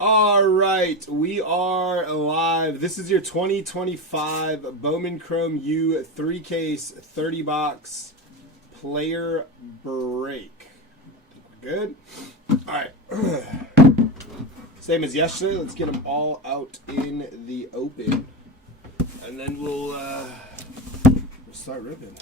All right, we are live. This is your 2025 Bowman Chrome U 3-case 30-box player break. I think we're good. All right. Same as yesterday. Let's get them all out in the open. And then we'll start ripping.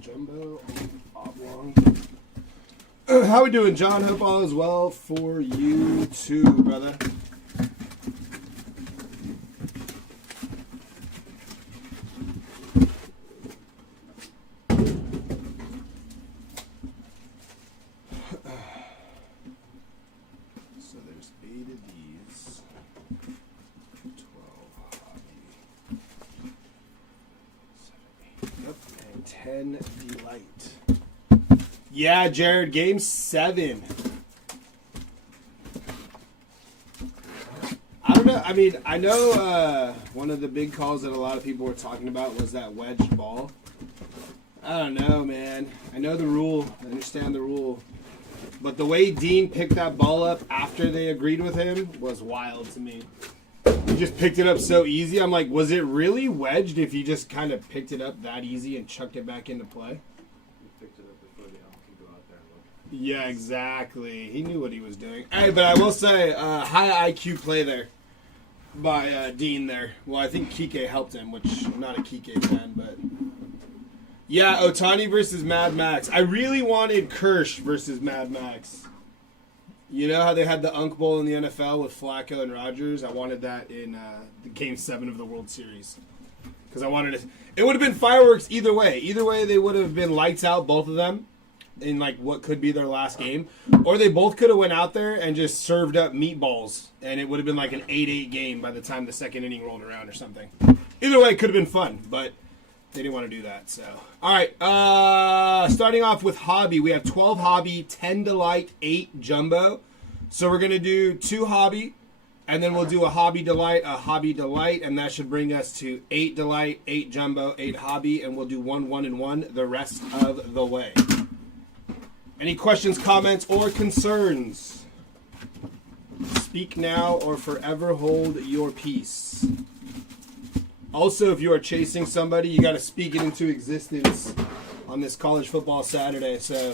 Jumbo oblong. How we doing, John? Hope all is well for you too, brother. So there's 8 of these. 12 hobby. 7, 8. Yep. And 10 delight. Yeah, Jared, game 7. I don't know. I mean, I know one of the big calls that a lot of people were talking about was that wedged ball. I don't know, man. I know the rule. I understand the rule. But the way Dean picked that ball up after they agreed with him was wild to me. He just picked it up so easy. I'm like, was it really wedged if he just kind of picked it up that easy and chucked it back into play? Yeah, exactly. He knew what he was doing. Hey, but I will say, high IQ play there by Dean there. Well, I think Kike helped him, which I'm not a Kike fan, but... Yeah, Otani versus Mad Max. I really wanted Kirsch versus Mad Max. You know how they had the Unk Bowl in the NFL with Flacco and Rodgers? I wanted that in the Game 7 of the World Series. Because I wanted it... It would have been fireworks either way. Either way, they would have been lights out, both of them, in like what could be their last game. Or they both could have went out there and just served up meatballs. And it would have been like an 8-8 game by the time the second inning rolled around or something. Either way, it could have been fun, but... They didn't want to do that, so. All right, starting off with hobby. We have 12 hobby, 10 delight, 8 jumbo. So we're going to do 2 hobby, and then we'll do a hobby delight, and that should bring us to 8 delight, 8 jumbo, 8 hobby, and we'll do 1, 1, and 1 the rest of the way. Any questions, comments, or concerns? Speak now or forever hold your peace. Also, if you are chasing somebody, you got to speak it into existence on this college football Saturday. So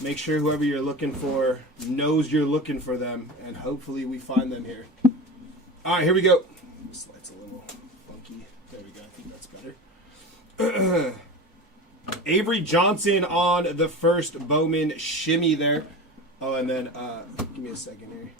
make sure whoever you're looking for knows you're looking for them, and hopefully we find them here. All right, here we go. This light's a little funky. There we go. I think that's better. Avery Johnson on the first Bowman shimmy there. Oh, and then give me a second here.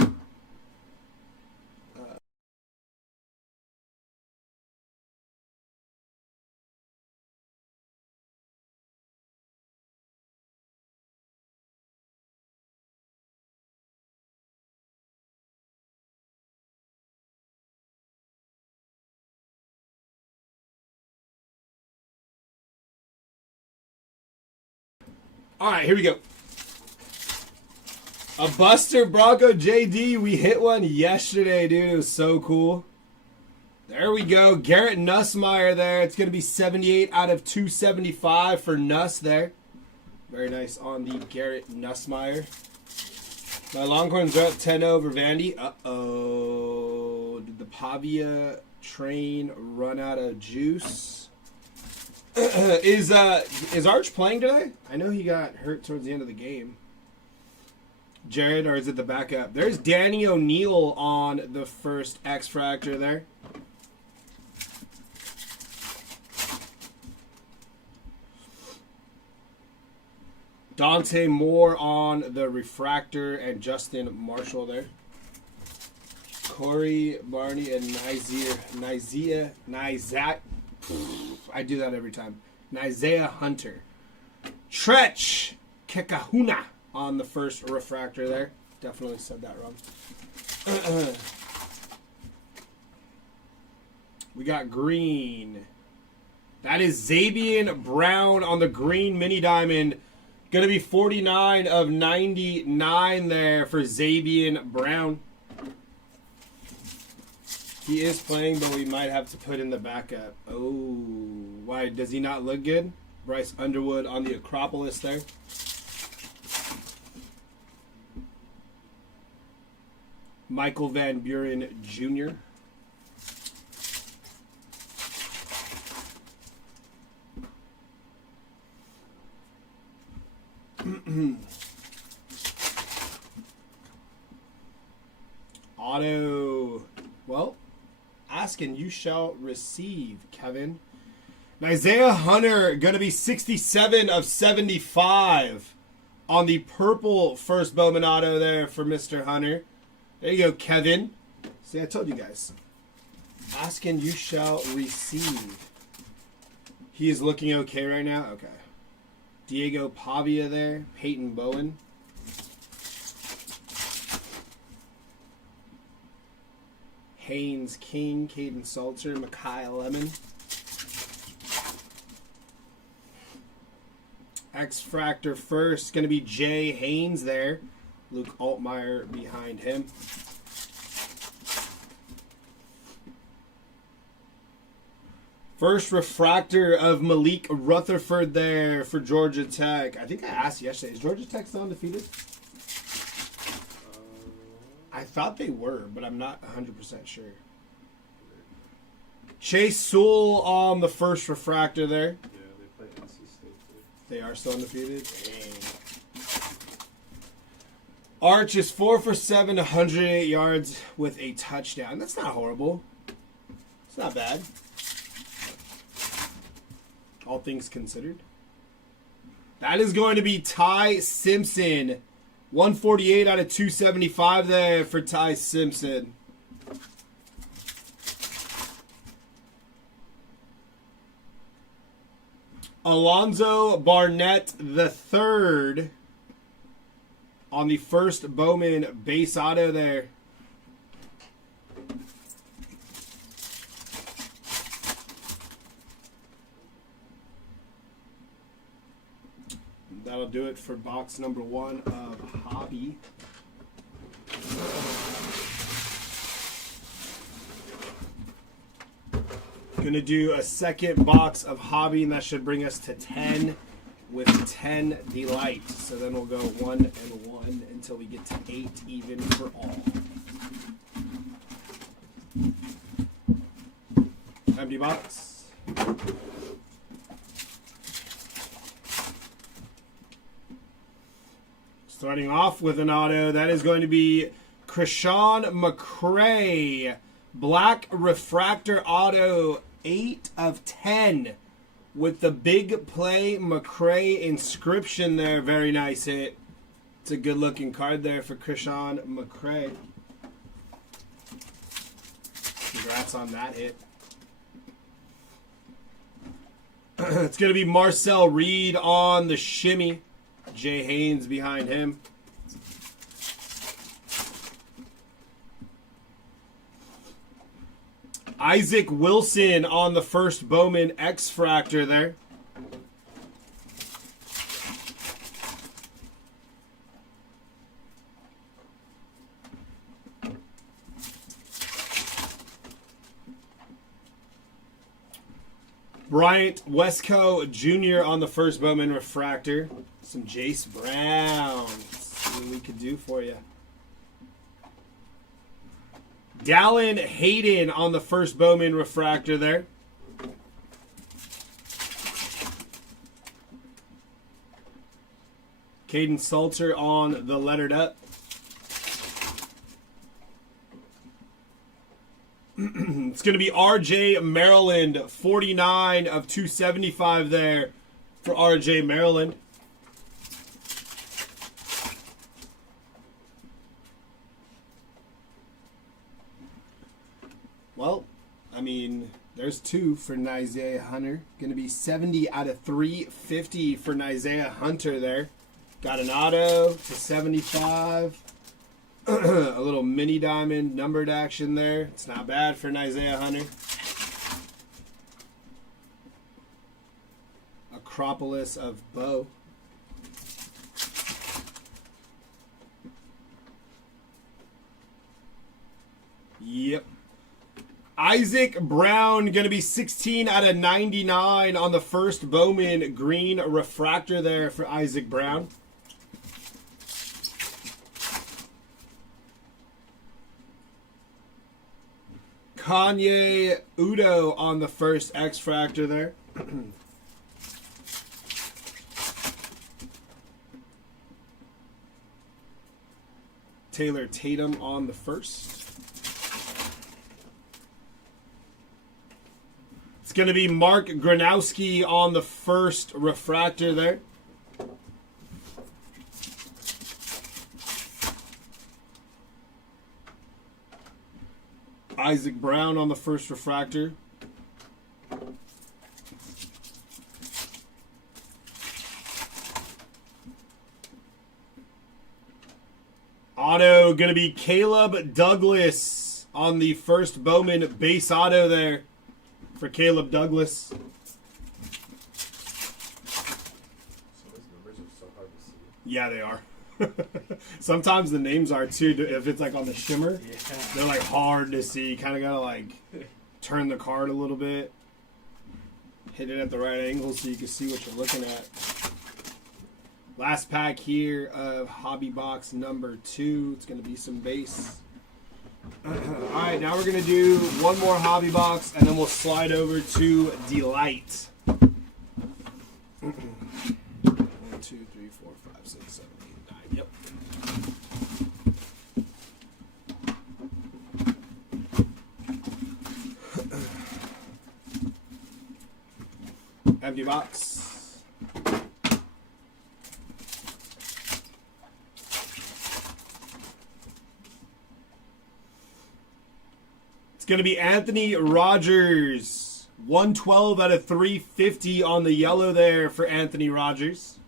All right, here we go. A Buster Bronco JD. We hit one yesterday, dude. It was so cool. There we go. Garrett Nussmeier there. It's going to be 78 out of 275 for Nuss there. Very nice on the Garrett Nussmeier. My Longhorns are up 10-0 over Vandy. Uh-oh. Did the Pavia train run out of juice? Is Arch playing today? I know he got hurt towards the end of the game. Jared, or is it the backup? There's Danny O'Neal on the first X-Fractor there. Dante Moore on the refractor and Justin Marshall there. Corey, Barney, and Nizia. I do that every time. Nizia Hunter. Tretch Kekahuna on the first refractor there. Definitely said that wrong. We got green. That is Zabian Brown on the green mini diamond. Going to be 49 of 99 there for Zabian Brown. He is playing, but we might have to put in the backup. Oh, why? Does he not look good? Bryce Underwood on the Acropolis there. Michael Van Buren Jr. Auto. Well, ask and you shall receive, Kevin. Isaiah Hunter going to be 67 of 75 on the purple first Bowman auto there for Mr. Hunter. There you go, Kevin. See, I told you guys. Ask and you shall receive. He is looking okay right now? Okay. Diego Pavia there. Peyton Bowen. Haynes King. Caden Salter. Mekhi Lemon. X-Fractor first. Going to be Jay Haynes there. Luke Altmaier behind him. First refractor of Malik Rutherford there for Georgia Tech. I think I asked yesterday, is Georgia Tech still undefeated? I thought they were, but I'm not 100% sure. Chase Sewell on the first refractor there. Yeah, they play NC State too. They are still undefeated? Dang. Arch is 4 for 7, 108 yards with a touchdown. That's not horrible. It's not bad. All things considered. That is going to be Ty Simpson. 148 out of 275 there for Ty Simpson. Alonzo Barnett III on the first Bowman base auto there. That'll do it for box number 1 of Hobby. Gonna do a second box of Hobby, and that should bring us to 10 with 10 Delight. So then we'll go 1 and 1 until we get to 8 even for all. Empty box. Starting off with an auto, that is going to be Krishan McCray. Black refractor auto, 8 of 10. With the big play McCray inscription there. Very nice hit. It's a good looking card there for Krishan McCray. Congrats on that hit. It's going to be Marcel Reed on the shimmy. Jay Haynes behind him. Isaac Wilson on the first Bowman X-Fractor there. Bryant Westco Jr. on the first Bowman Refractor. Some Jace Brown. See what we could do for you. Dallin Hayden on the first Bowman Refractor there. Caden Salter on the lettered up. It's going to be RJ Maryland. 49 of 275 there for RJ Maryland. Well, I mean, there's 2 for Isaiah Hunter. Going to be 70 out of 350 for Isaiah Hunter there. Got an auto to 75. A little mini diamond numbered action there. It's not bad for an Isaiah Hunter. Acropolis of Bo. Yep. Isaac Brown going to be 16 out of 99 on the first Bowman green refractor there for Isaac Brown. Kanye Udo on the first X-Fractor there. Taylor Tatum on the first. It's going to be Mark Gronowski on the first refractor there. Isaac Brown on the first refractor. Auto going to be Caleb Douglas on the first Bowman base auto there for Caleb Douglas. So those numbers are so hard to see. Yeah, they are. Sometimes the names are too. If it's like on the shimmer, Yeah. they're like hard to see. You kind of gotta like turn the card a little bit, hit it at the right angle so you can see what you're looking at. Last pack here of Hobby Box number 2. It's gonna be some base. All right, now we're gonna do one more Hobby Box and then we'll slide over to Delight. 1, 2, 3, 4, 5, 6, 7, 8, 9. Yep. Empty box. It's going to be Anthony Rogers. 112 out of 350 on the yellow there for Anthony Rogers.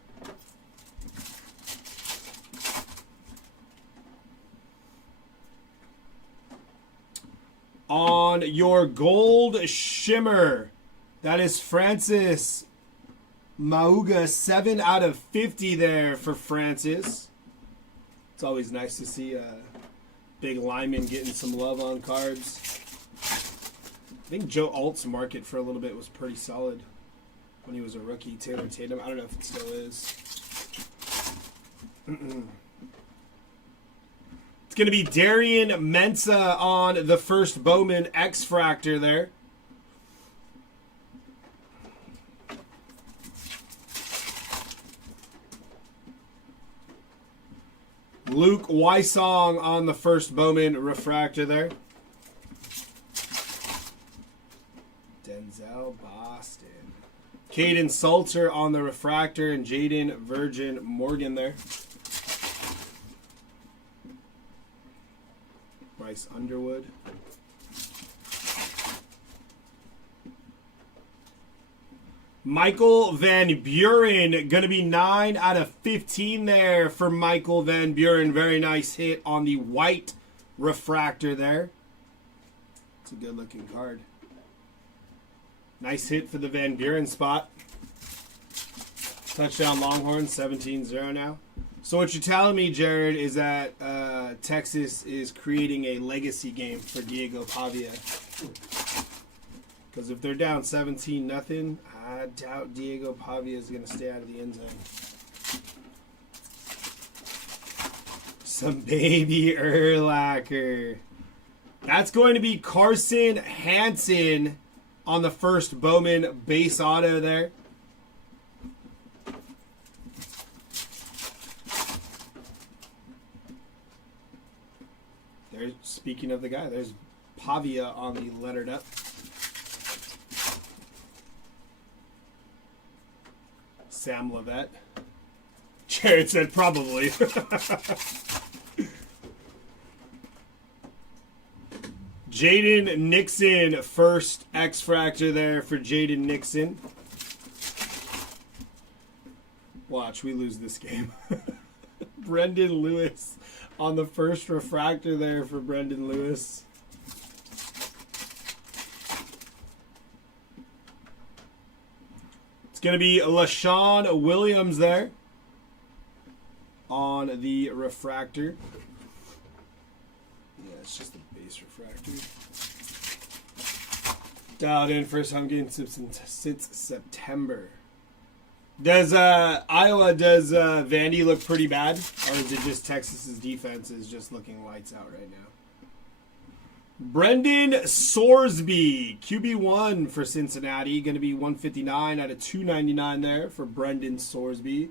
On your gold shimmer, that is Francis Mauga, 7 out of 50 there for Francis. It's always nice to see a big lineman getting some love on cards. I think Joe Alt's market for a little bit was pretty solid when he was a rookie. Taylor Tatum, I don't know if it still is. It's going to be Darian Mensa on the first Bowman X-Fractor there. Luke Wysong on the first Bowman Refractor there. Denzel Boston. Caden Salter on the Refractor and Jaden Virgin Morgan there. Bryce Underwood. Michael Van Buren, going to be 9 out of 15 there for Michael Van Buren. Very nice hit on the white refractor there. It's a good looking card. Nice hit for the Van Buren spot. Touchdown Longhorns, 17-0 now. So what you're telling me, Jared, is that Texas is creating a legacy game for Diego Pavia. Because if they're down 17-0, I doubt Diego Pavia is going to stay out of the end zone. Some baby Urlacher. That's going to be Carson Hansen on the first Bowman base auto there. There's, speaking of the guy, there's Pavia on the lettered up. Sam Levette. Jared said probably. Jaden Nixon, first X-Fractor there for Jaden Nixon. Watch, we lose this game. Brendan Lewis on the first refractor there for Brendan Lewis. It's going to be LaShawn Williams there on the refractor. Yeah, it's just a base refractor. Dialed in first home game since September. Does Vandy look pretty bad? Or is it just Texas's defense is just looking lights out right now? Brendan Sorsby, QB1 for Cincinnati. Going to be 159 out of 299 there for Brendan Sorsby.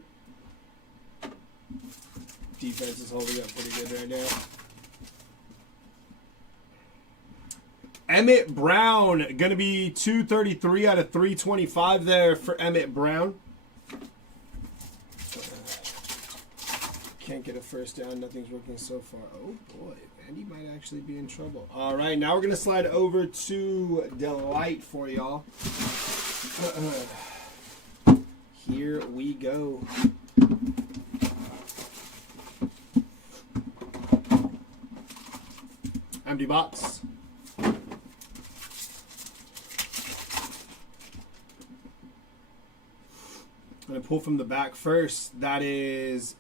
Defense is holding up pretty good right now. Emmett Brown, going to be 233 out of 325 there for Emmett Brown. Can't get a first down. Nothing's working so far. Oh, boy. Andy might actually be in trouble. All right, now we're going to slide over to Delight for y'all. Here we go. Empty box. I'm going to pull from the back first. That is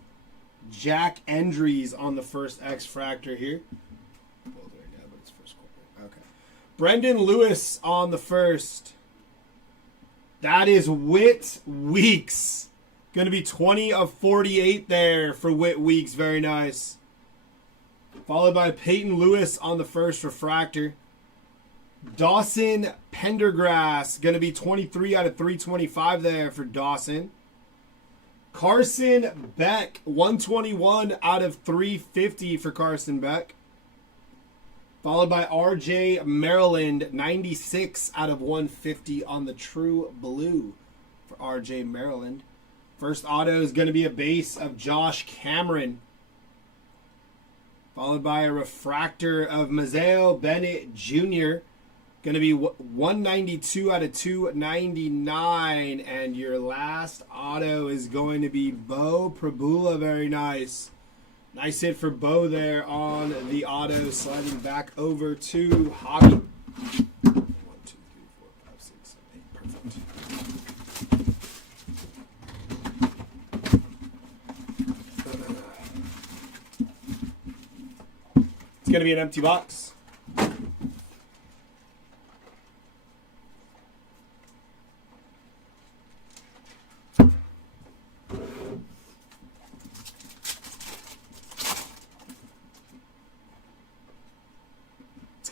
Jack Endries on the first X-Fractor here. Okay. Brendan Lewis on the first. That is Whit Weeks. Going to be 20 of 48 there for Whit Weeks. Very nice. Followed by Peyton Lewis on the first refractor. Dawson Pendergrass. Going to be 23 out of 325 there for Dawson. Carson Beck, 121 out of 350 for Carson Beck. Followed by RJ Maryland, 96 out of 150 on the True Blue for RJ Maryland. First auto is going to be a base of Josh Cameron. Followed by a refractor of Mazeo Bennett Jr. Going to be 192 out of 299. And your last auto is going to be Bo Prabula. Very nice. Nice hit for Bo there on the auto. Sliding back over to Hobby. 1, 2, 3, 4, 5, 6, 7, 8. Perfect. It's going to be an empty box.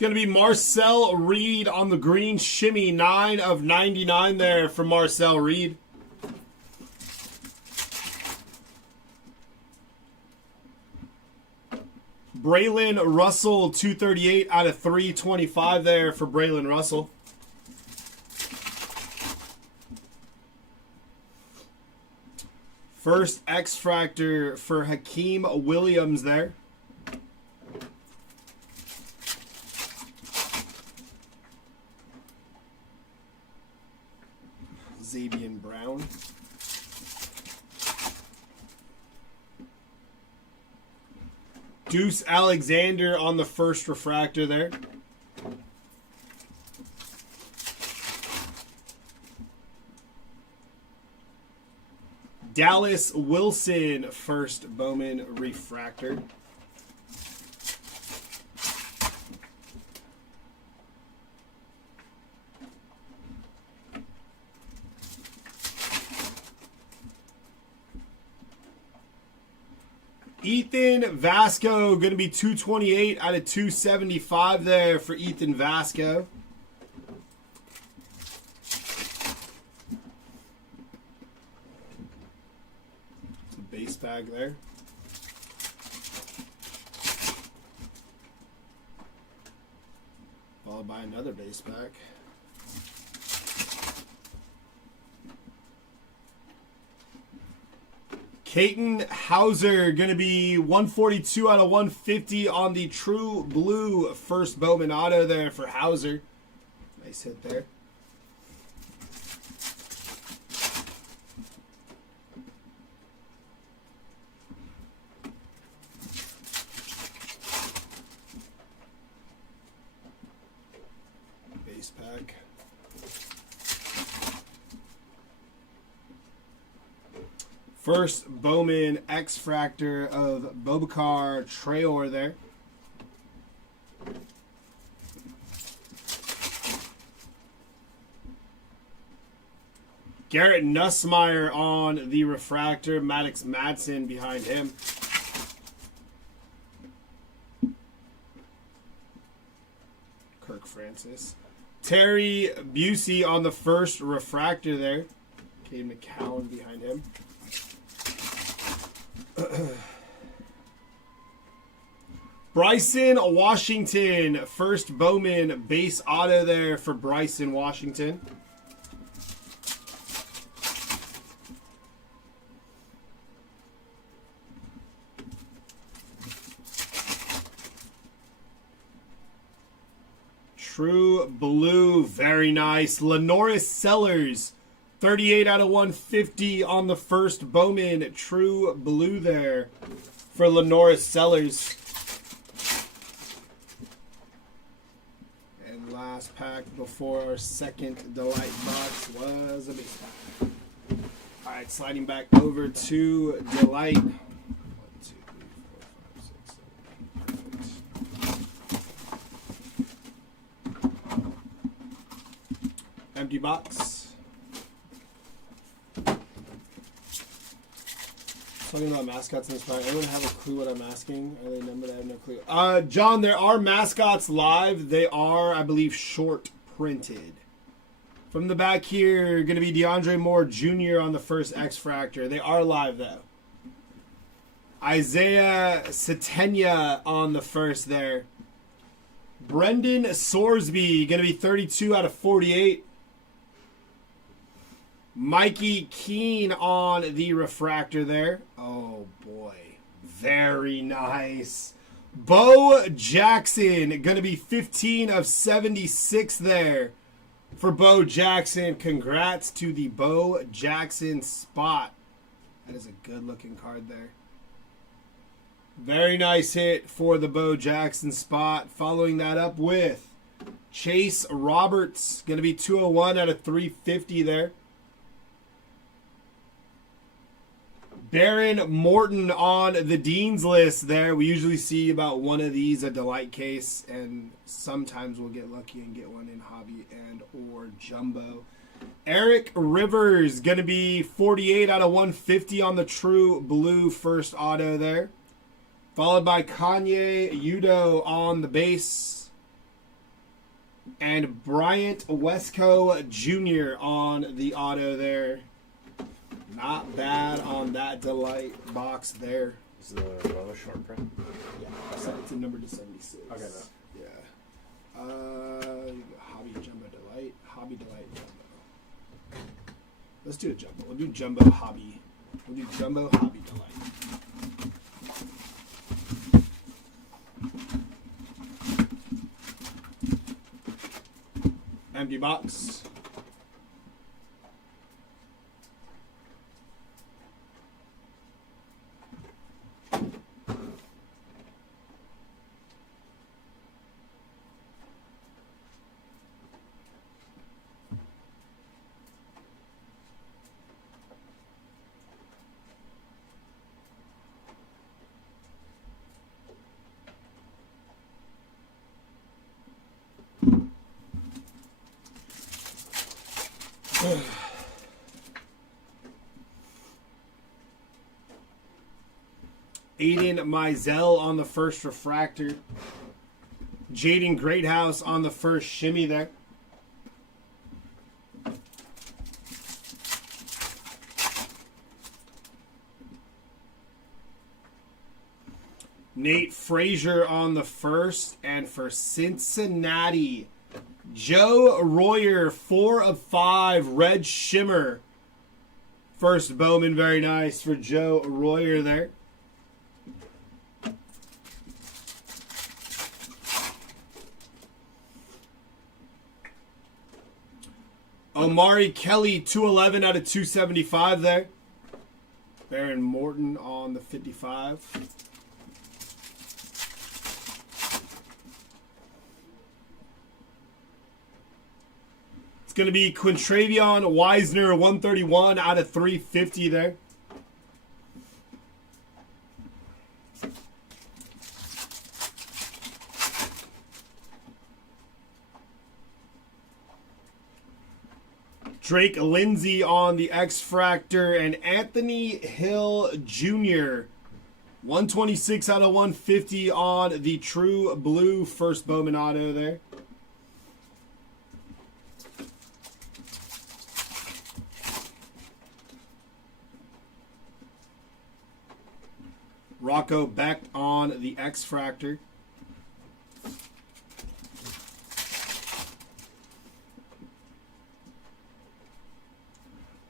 Going to be Marcel Reed on the green shimmy, 9 of 99 there for Marcel Reed. Braylon Russell, 238 out of 325 there for Braylon Russell. First X-Fractor for Hakeem Williams there. Xavier Brown. Deuce Alexander on the first refractor there. Dallas Wilson, first Bowman refractor. Ethan Vasco, going to be 228 out of 275 there for Ethan Vasco. It's a base bag there. Followed by another base bag. Caton Hauser, going to be 142 out of 150 on the True Blue first Bowman auto there for Hauser. Nice hit there. pack. First Bowman X-Fractor of Bobakar Traore there. Garrett Nussmeier on the refractor. Maddox Madsen behind him. Kirk Francis. Terry Busey on the first refractor there. Cade McCown behind him. Bryson Washington. First Bowman base auto there for Bryson Washington. True Blue, very nice. Lenoris Sellers, 38 out of 150 on the first Bowman. True Blue there for Lenoris Sellers. And last pack before our second Delight box was a base pack. All right, sliding back over to Delight. 1, 2, 3, 4, 5, 6, 7, 8. Empty box. Talking about mascots in this pack. Anyone have a clue what I'm asking? Are they numbered? I have no clue. John, there are mascots live. They are, I believe, short printed. From the back here, going to be DeAndre Moore Jr. on the first X-Fractor. They are live, though. Isaiah Satenya on the first there. Brendan Sorsby, going to be 32 out of 48. Mikey Keene on the refractor there. Oh, boy. Very nice. Bo Jackson, going to be 15 of 76 there for Bo Jackson. Congrats to the Bo Jackson spot. That is a good-looking card there. Very nice hit for the Bo Jackson spot. Following that up with Chase Roberts, going to be 201 out of 350 there. Baron Morton on the Dean's list there. We usually see about one of these a Delight case, and sometimes we'll get lucky and get one in Hobby and or Jumbo. Eric Rivers, going to be 48 out of 150 on the True Blue first auto there. Followed by Kanye Udo on the base. And Bryant Wesco Jr. on the auto there. Not bad on that Delight box there. Is the Boa short print? Yeah, it's a number to 76. Okay, no. Yeah. Hobby Jumbo Delight. Hobby Delight Jumbo. Let's do a Jumbo. We'll do Jumbo Hobby. We'll do Jumbo Hobby Delight. Empty box. Aiden Mizell on the first refractor. Jaden Greathouse on the first shimmy there. Nate Frazier on the first. And for Cincinnati, Joe Royer, 4 of 5, red shimmer. First Bowman, very nice for Joe Royer there. Omari Kelly, 211 out of 275 there. Baron Morton on the 55. It's going to be Quintravion Wisner, 131 out of 350 there. Drake Lindsay on the X-Fractor, and Anthony Hill Jr., 126 out of 150 on the True Blue first Bowman auto there. Rocco Becht on the X-Fractor.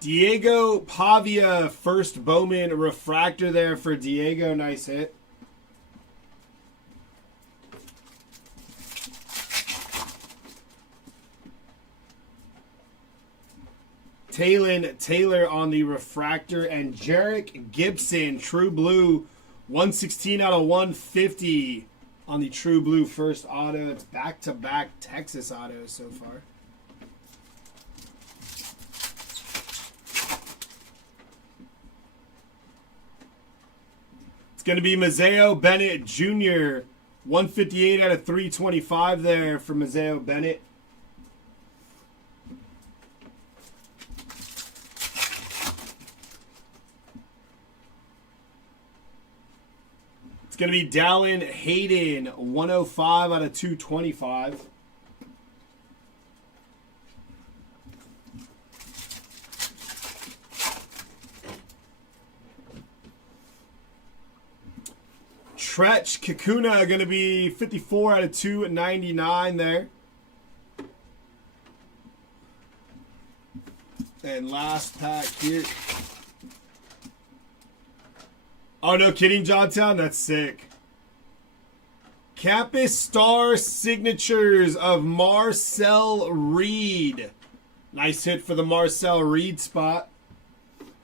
Diego Pavia, first Bowman refractor there for Diego. Nice hit. Talon Taylor on the refractor, and Jarek Gibson, True Blue, 116 out of 150 on the True Blue first auto. It's back-to-back Texas autos so far. It's going to be Mazeo Bennett Jr., 158 out of 325 there for Mazeo Bennett. It's going to be Dallin Hayden, 105 out of 225. Tretch Kakuna going to be 54 out of 299 there. And last pack here. Oh, no kidding, Johnstown? That's sick. Campus Star Signatures of Marcel Reed. Nice hit for the Marcel Reed spot.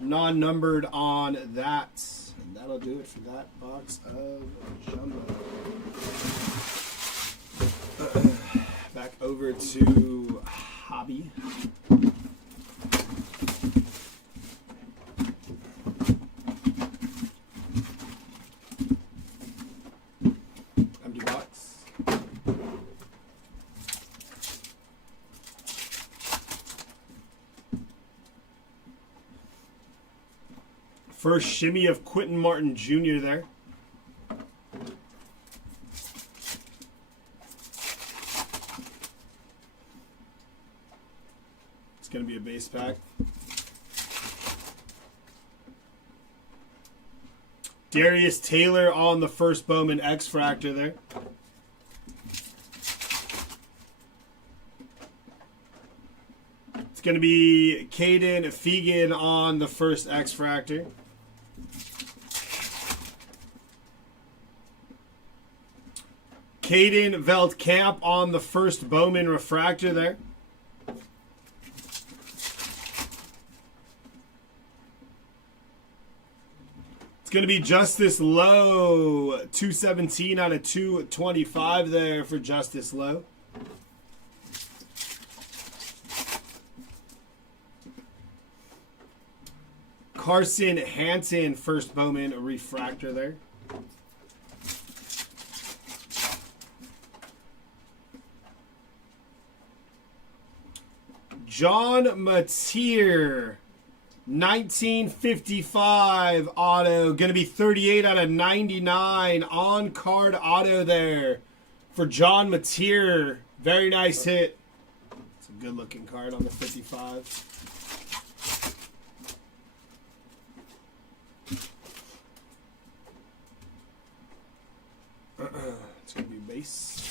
Non-numbered on that. And that'll do it for that box of Jumbo. Back over to Hobby. Empty box. First shimmy of Quentin Martin Jr. there. It's going to be a base pack. Darius Taylor on the first Bowman X-Fractor there. It's going to be Caden Fegan on the first X-Fractor. Caden Veldkamp on the first Bowman Refractor there. It's going to be Justice Lowe, 217 out of 225 there for Justice Lowe. Carson Hansen, first Bowman Refractor there. John Mateer, 1955 auto. Going to be 38 out of 99 on-card auto there for John Mateer. Very nice hit. It's a good-looking card on the 55. It's going to be base.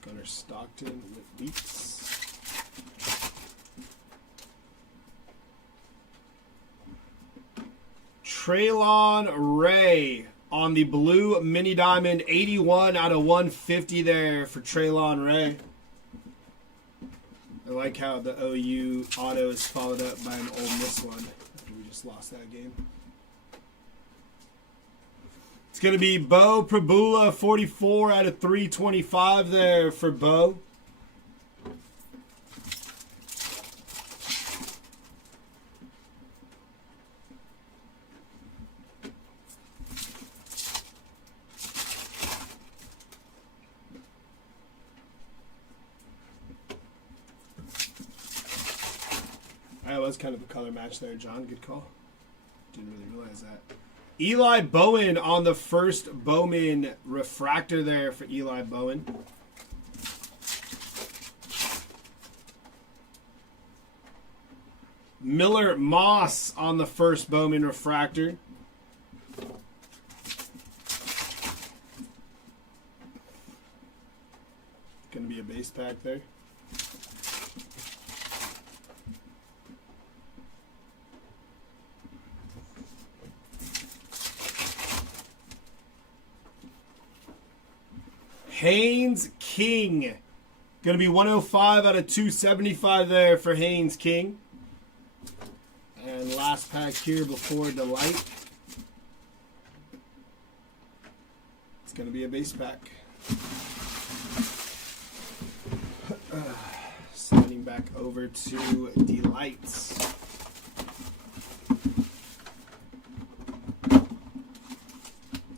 Gunnar Stockton with beats. Traylon Ray on the blue mini diamond, 81 out of 150 there for Traylon Ray. I like how the OU auto is followed up by an Ole Miss one after we just lost that game. It's going to be Bo Prabula, 44 out of 325 there for Bo. That was kind of a color match there, John. Good call. Didn't really realize that. Eli Bowen on the first Bowman refractor there for Eli Bowen. Miller Moss on the first Bowman refractor. Going to be a base pack there. Haynes King. Going to be 105 out of 275 there for Haynes King. And last pack here before Delight. It's going to be a base pack. Sending back over to Delights.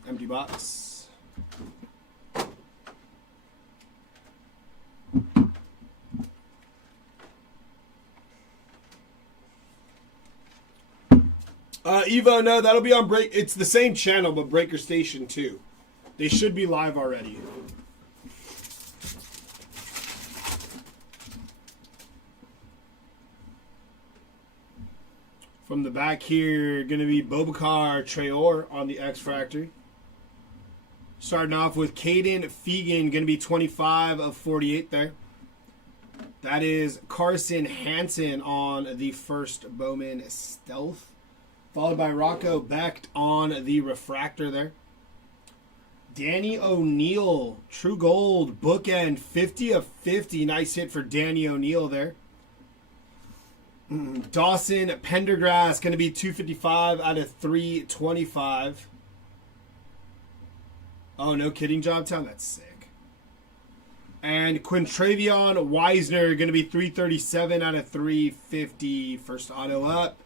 Empty box. Evo, no, that'll be on Break. It's the same channel, but Breaker Station 2. They should be live already. From the back here, going to be Bobakar Traore on the X-Fractor. Starting off with Caden Fegan, going to be 25 of 48 there. That is Carson Hansen on the first Bowman Stealth. Followed by Rocco Becht on the refractor there. Danny O'Neill, True Gold, bookend, 50 of 50. Nice hit for Danny O'Neill there. Dawson Pendergrass, going to be 255 out of 325. Oh, no kidding, Johnstown? That's sick. And Quintravion Wisner, going to be 337 out of 350. First auto up.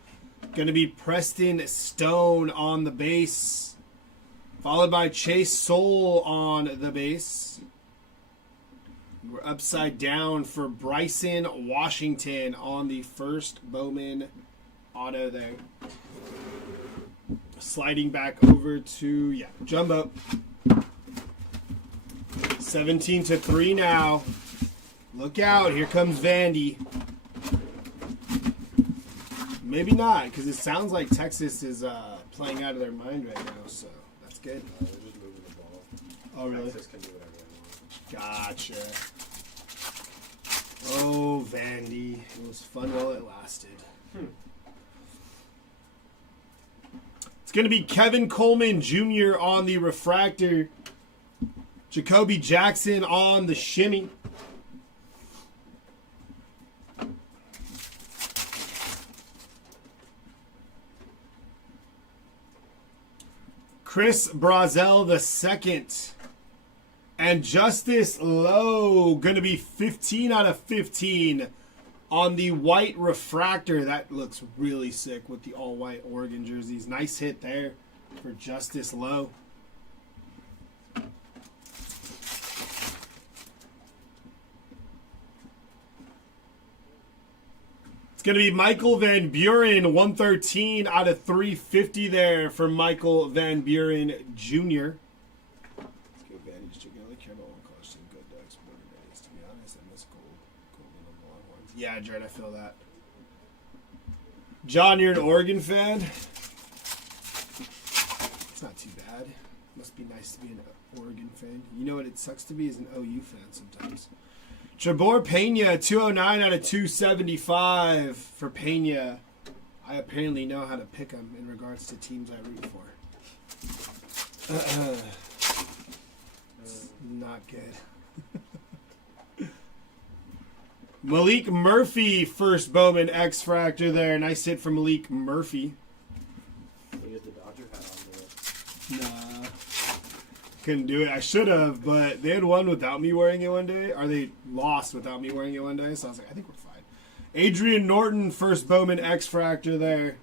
Going to be Preston Stone on the base. Followed by Chase Soul on the base. We're upside down for Bryson Washington on the first Bowman auto there. Sliding back over to, Jumbo. 17-3 now. Look out, here comes Vandy. Maybe not, because it sounds like Texas is playing out of their mind right now, so that's good. They're just moving the ball. Oh, really? Texas can do whatever they want. Gotcha. Oh, Vandy. It was fun while it lasted. It's going to be Kevin Coleman Jr. on the refractor. Jacoby Jackson on the shimmy. Chris Brazel II. And Justice Lowe, going to be 15 out of 15 on the white refractor. That looks really sick with the all-white Oregon jerseys. Nice hit there for Justice Lowe. It's going to be Michael Van Buren, 113 out of 350 there for Michael Van Buren Jr. Yeah, Jared, I feel that. John, you're an Oregon fan? It's not too bad. Must be nice to be an Oregon fan. You know what it sucks to be as an OU fan sometimes. Trebor Pena, 209 out of 275 for Pena. I apparently know how to pick them in regards to teams I root for. Not good. Malik Murphy, first Bowman X-Fractor there. Nice hit from Malik Murphy. You get the Dodger hat on there. Nah. Couldn't do it. I should have, but they had one without me wearing it one day, or they lost without me wearing it one day. So I was like, I think we're fine. Adrian Norton, first Bowman X-Fractor there.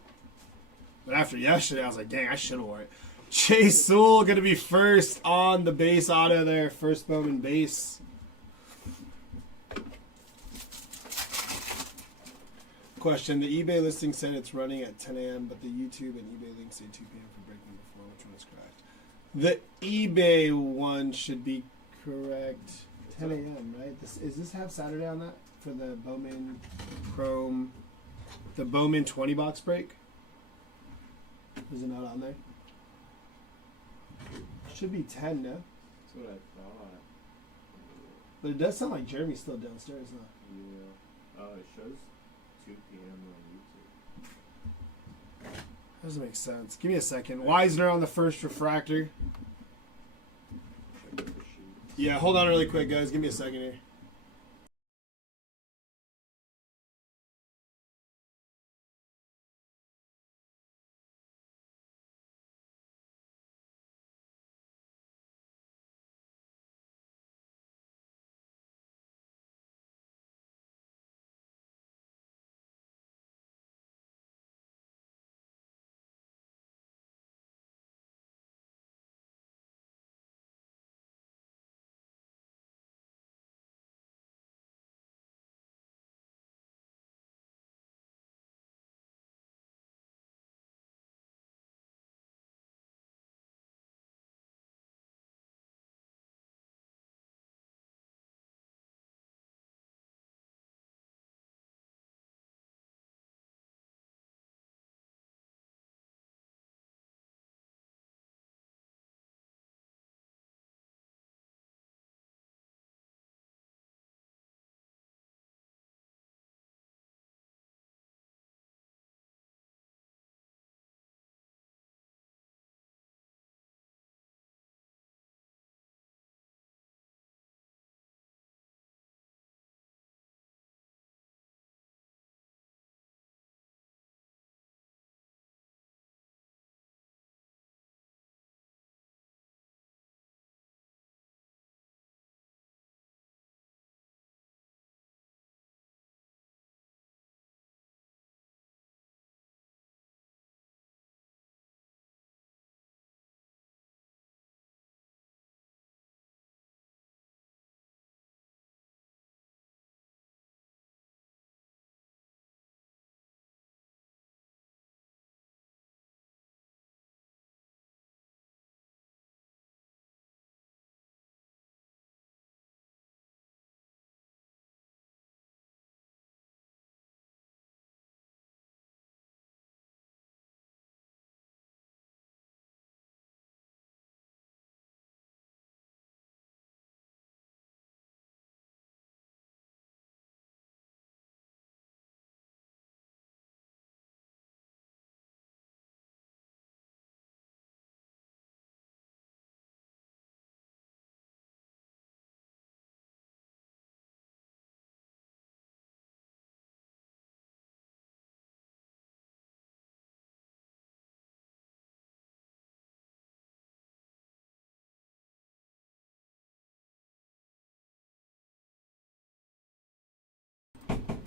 But after yesterday, I was like, dang, I should have worn it. Chase Sewell going to be first on the base auto there. First Bowman base. Question. The eBay listing said it's running at 10 a.m., but the YouTube and eBay links say 2 p.m. for break number 4. Which one is correct? The eBay one should be correct. 10 a.m., right? Is this have Saturday on that for the Bowman Chrome, the Bowman 20 box break? Is it not on there? Should be 10, no? That's what I thought. But it does sound like Jeremy's still downstairs, huh? Yeah. Oh, it shows 2 p.m. on YouTube. Doesn't make sense. Give me a second. Wisner on the first refractor. Check the sheets. Yeah, hold on really quick, guys. Give me a second here.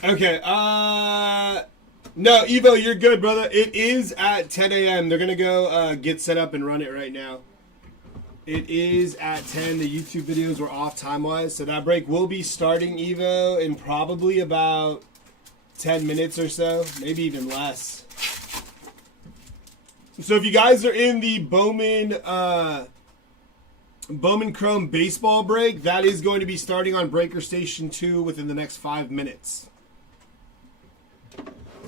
Okay, no, Evo, you're good, brother. It is at 10 a.m. They're going to go get set up and run it right now. It is at 10. The YouTube videos were off time-wise, so that break will be starting, Evo, in probably about 10 minutes or so, maybe even less. So if you guys are in the Bowman Chrome baseball break, that is going to be starting on Breaker Station 2 within the next 5 minutes.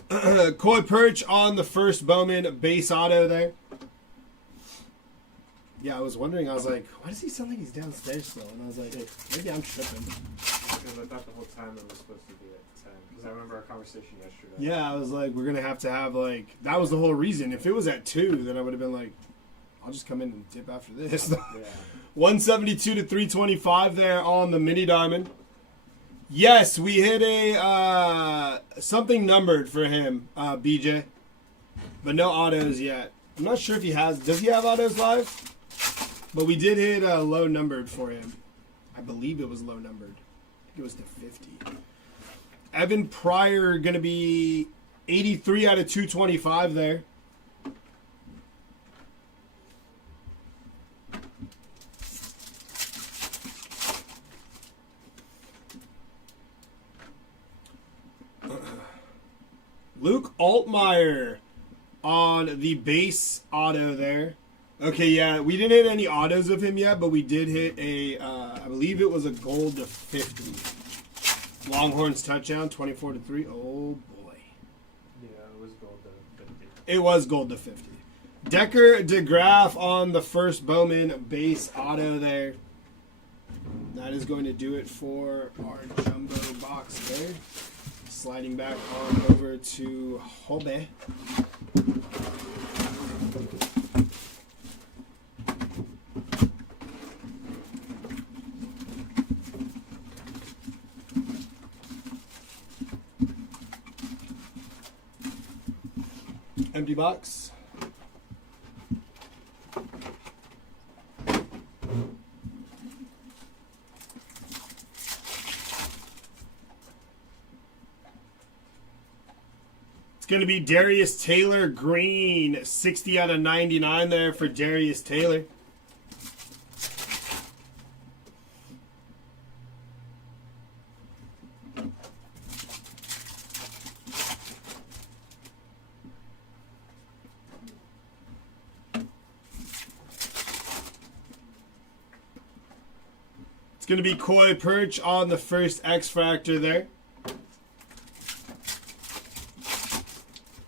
Koi Perch on the first Bowman base auto there. Yeah, I was wondering, I was like, why does he sound like he's downstairs still? And I was like, hey, maybe I'm tripping. Because I thought the whole time it was supposed to be at 10. Because I remember our conversation yesterday. Yeah, I was like, we're going to have, like, that was the whole reason. If it was at 2, then I would have been like, I'll just come in and dip after this. Yeah. 172 to 325 there on the mini diamond. Yes, we hit a something numbered for him, BJ. But no autos yet. I'm not sure if he has. Does he have autos live? But we did hit low numbered for him. I believe it was low numbered. I think it was to 50. Evan Pryor going to be 83 out of 225 there. Luke Altmaier on the base auto there. Okay, yeah, we didn't hit any autos of him yet, but we did hit a, I believe it was a gold to 50. Longhorns touchdown, 24-3. Oh, boy. Yeah, it was gold to 50. It was gold to 50. Decker DeGraff on the first Bowman base auto there. That is going to do it for our jumbo box there. Sliding back on over to Hobe. Empty box. It's going to be Darius Taylor green, 60 out of 99 there for Darius Taylor. It's going to be Koi Perch on the first X Fractor there.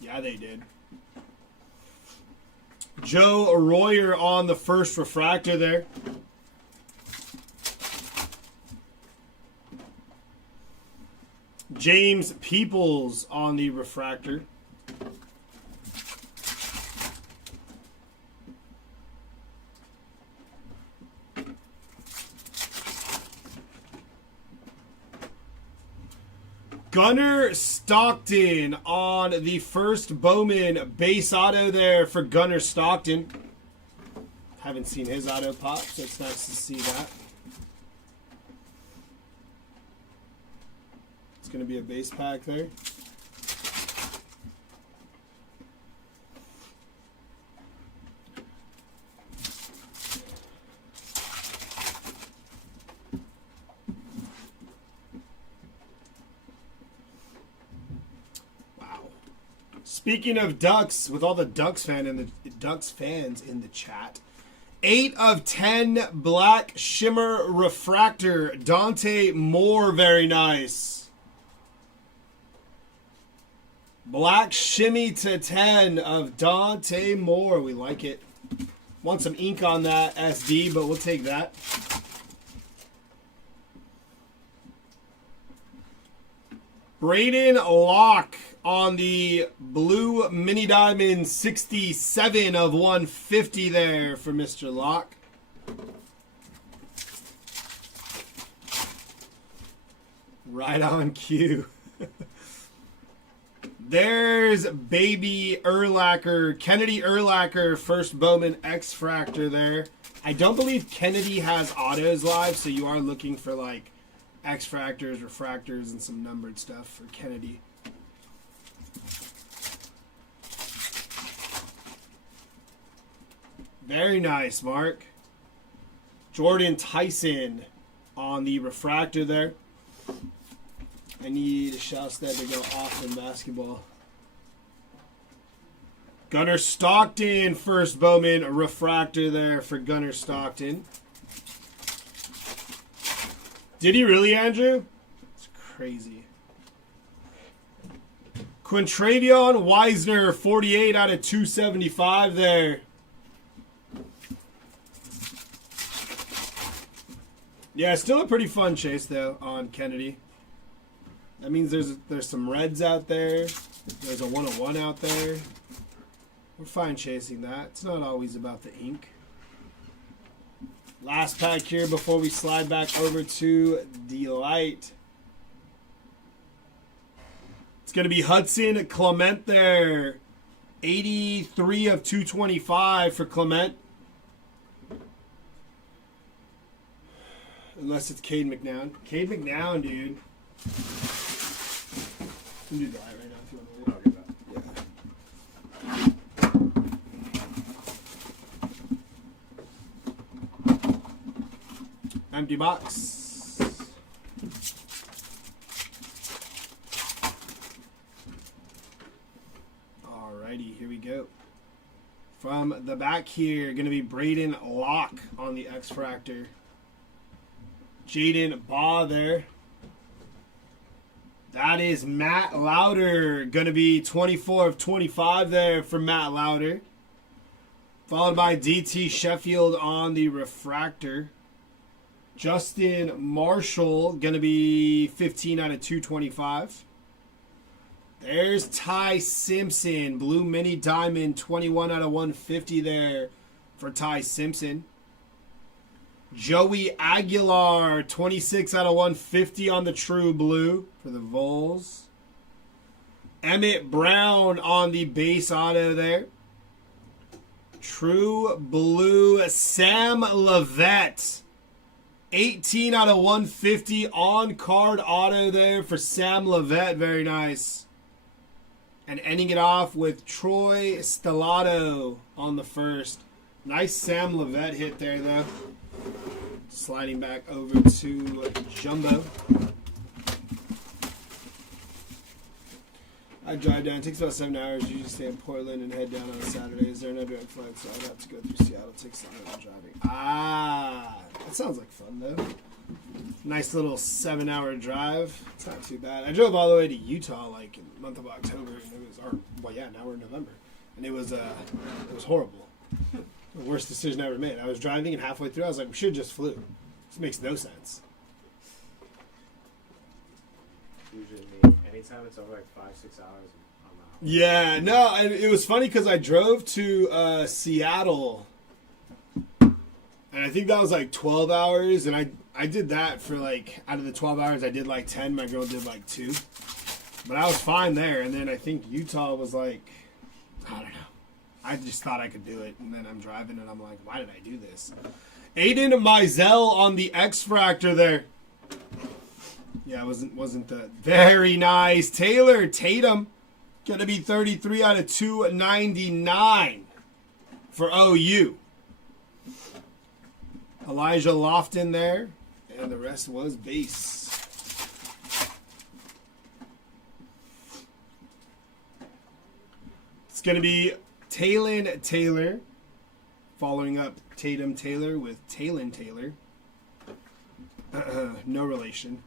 Yeah, they did. Joe Royer on the first refractor there. James Peoples on the refractor. Gunnar Stockton on the first Bowman base auto there for Gunnar Stockton. Haven't seen his auto pop, so it's nice to see that. It's going to be a base pack there. Speaking of Ducks, with all the Ducks fans in the chat, 8 of 10 Black Shimmer Refractor, Dante Moore, very nice. Black Shimmy to 10 of Dante Moore, we like it. Want some ink on that SD, but we'll take that. Braden Locke on the blue mini diamond, 67 of 150 there for Mr. Locke. Right on cue. There's baby Urlacher, Kennedy Urlacher, first Bowman X Fractor there. I don't believe Kennedy has autos live, so you are looking for like X Fractors, refractors, and some numbered stuff for Kennedy. Very nice, Mark. Jordan Tyson on the refractor there. I need a Shasta to go off in basketball. Gunnar Stockton, first Bowman refractor there for Gunnar Stockton. Did he really, Andrew? It's crazy. Quintravion Wiesner, 48 out of 275 there. Yeah, still a pretty fun chase, though, on Kennedy. That means there's some reds out there. There's a 101 out there. We're fine chasing that. It's not always about the ink. Last pack here before we slide back over to Delight. It's going to be Hudson Clement there. 83 of 225 for Clement. Unless it's Cade McNown. Cade McNown, dude. You can do that right now if you want to. I'll get that. Yeah. Empty box. Alrighty, here we go. From the back here, going to be Braden Locke on the X-Fractor. Jaden Baugh there. That is Matt Lauder. Going to be 24 of 25 there for Matt Lauder. Followed by DT Sheffield on the Refractor. Justin Marshall. Going to be 15 out of 225. There's Ty Simpson. Blue Mini Diamond. 21 out of 150 there for Ty Simpson. Joey Aguilar, 26 out of 150 on the True Blue for the Vols. Emmett Brown on the base auto there. True Blue, Sam Levette, 18 out of 150 on card auto there for Sam Levette. Very nice. And ending it off with Troy Stellato on the first. Nice Sam Levette hit there, though. Sliding back over to Jumbo. I drive down. It takes about 7 hours. Usually stay in Portland and head down on a Saturday. Is there no direct flight? So I'd have to go through Seattle. It takes 7 hours driving. Ah, that sounds like fun, though. Nice little 7-hour drive. It's not too bad. I drove all the way to Utah like in the month of October, and it was, now we're in November, and it was horrible. The worst decision I ever made. I was driving, and halfway through, I was like, we should have just flew. This makes no sense. Usually me, anytime it's over like 5-6 hours, I'm out. Yeah, no, and it was funny because I drove to Seattle, and I think that was like 12 hours, and I did that for like, out of the 12 hours, I did like 10. My girl did like 2. But I was fine there, and then I think Utah was like, I don't know. I just thought I could do it, and then I'm driving, and I'm like, why did I do this? Aiden Mizell on the X-Fractor there. Yeah, it wasn't the very nice. Taylor Tatum, going to be 33 out of 299 for OU. Elijah Lofton there, and the rest was base. It's going to be Talon Taylor, following up Tatum Taylor with Talon Taylor. No relation.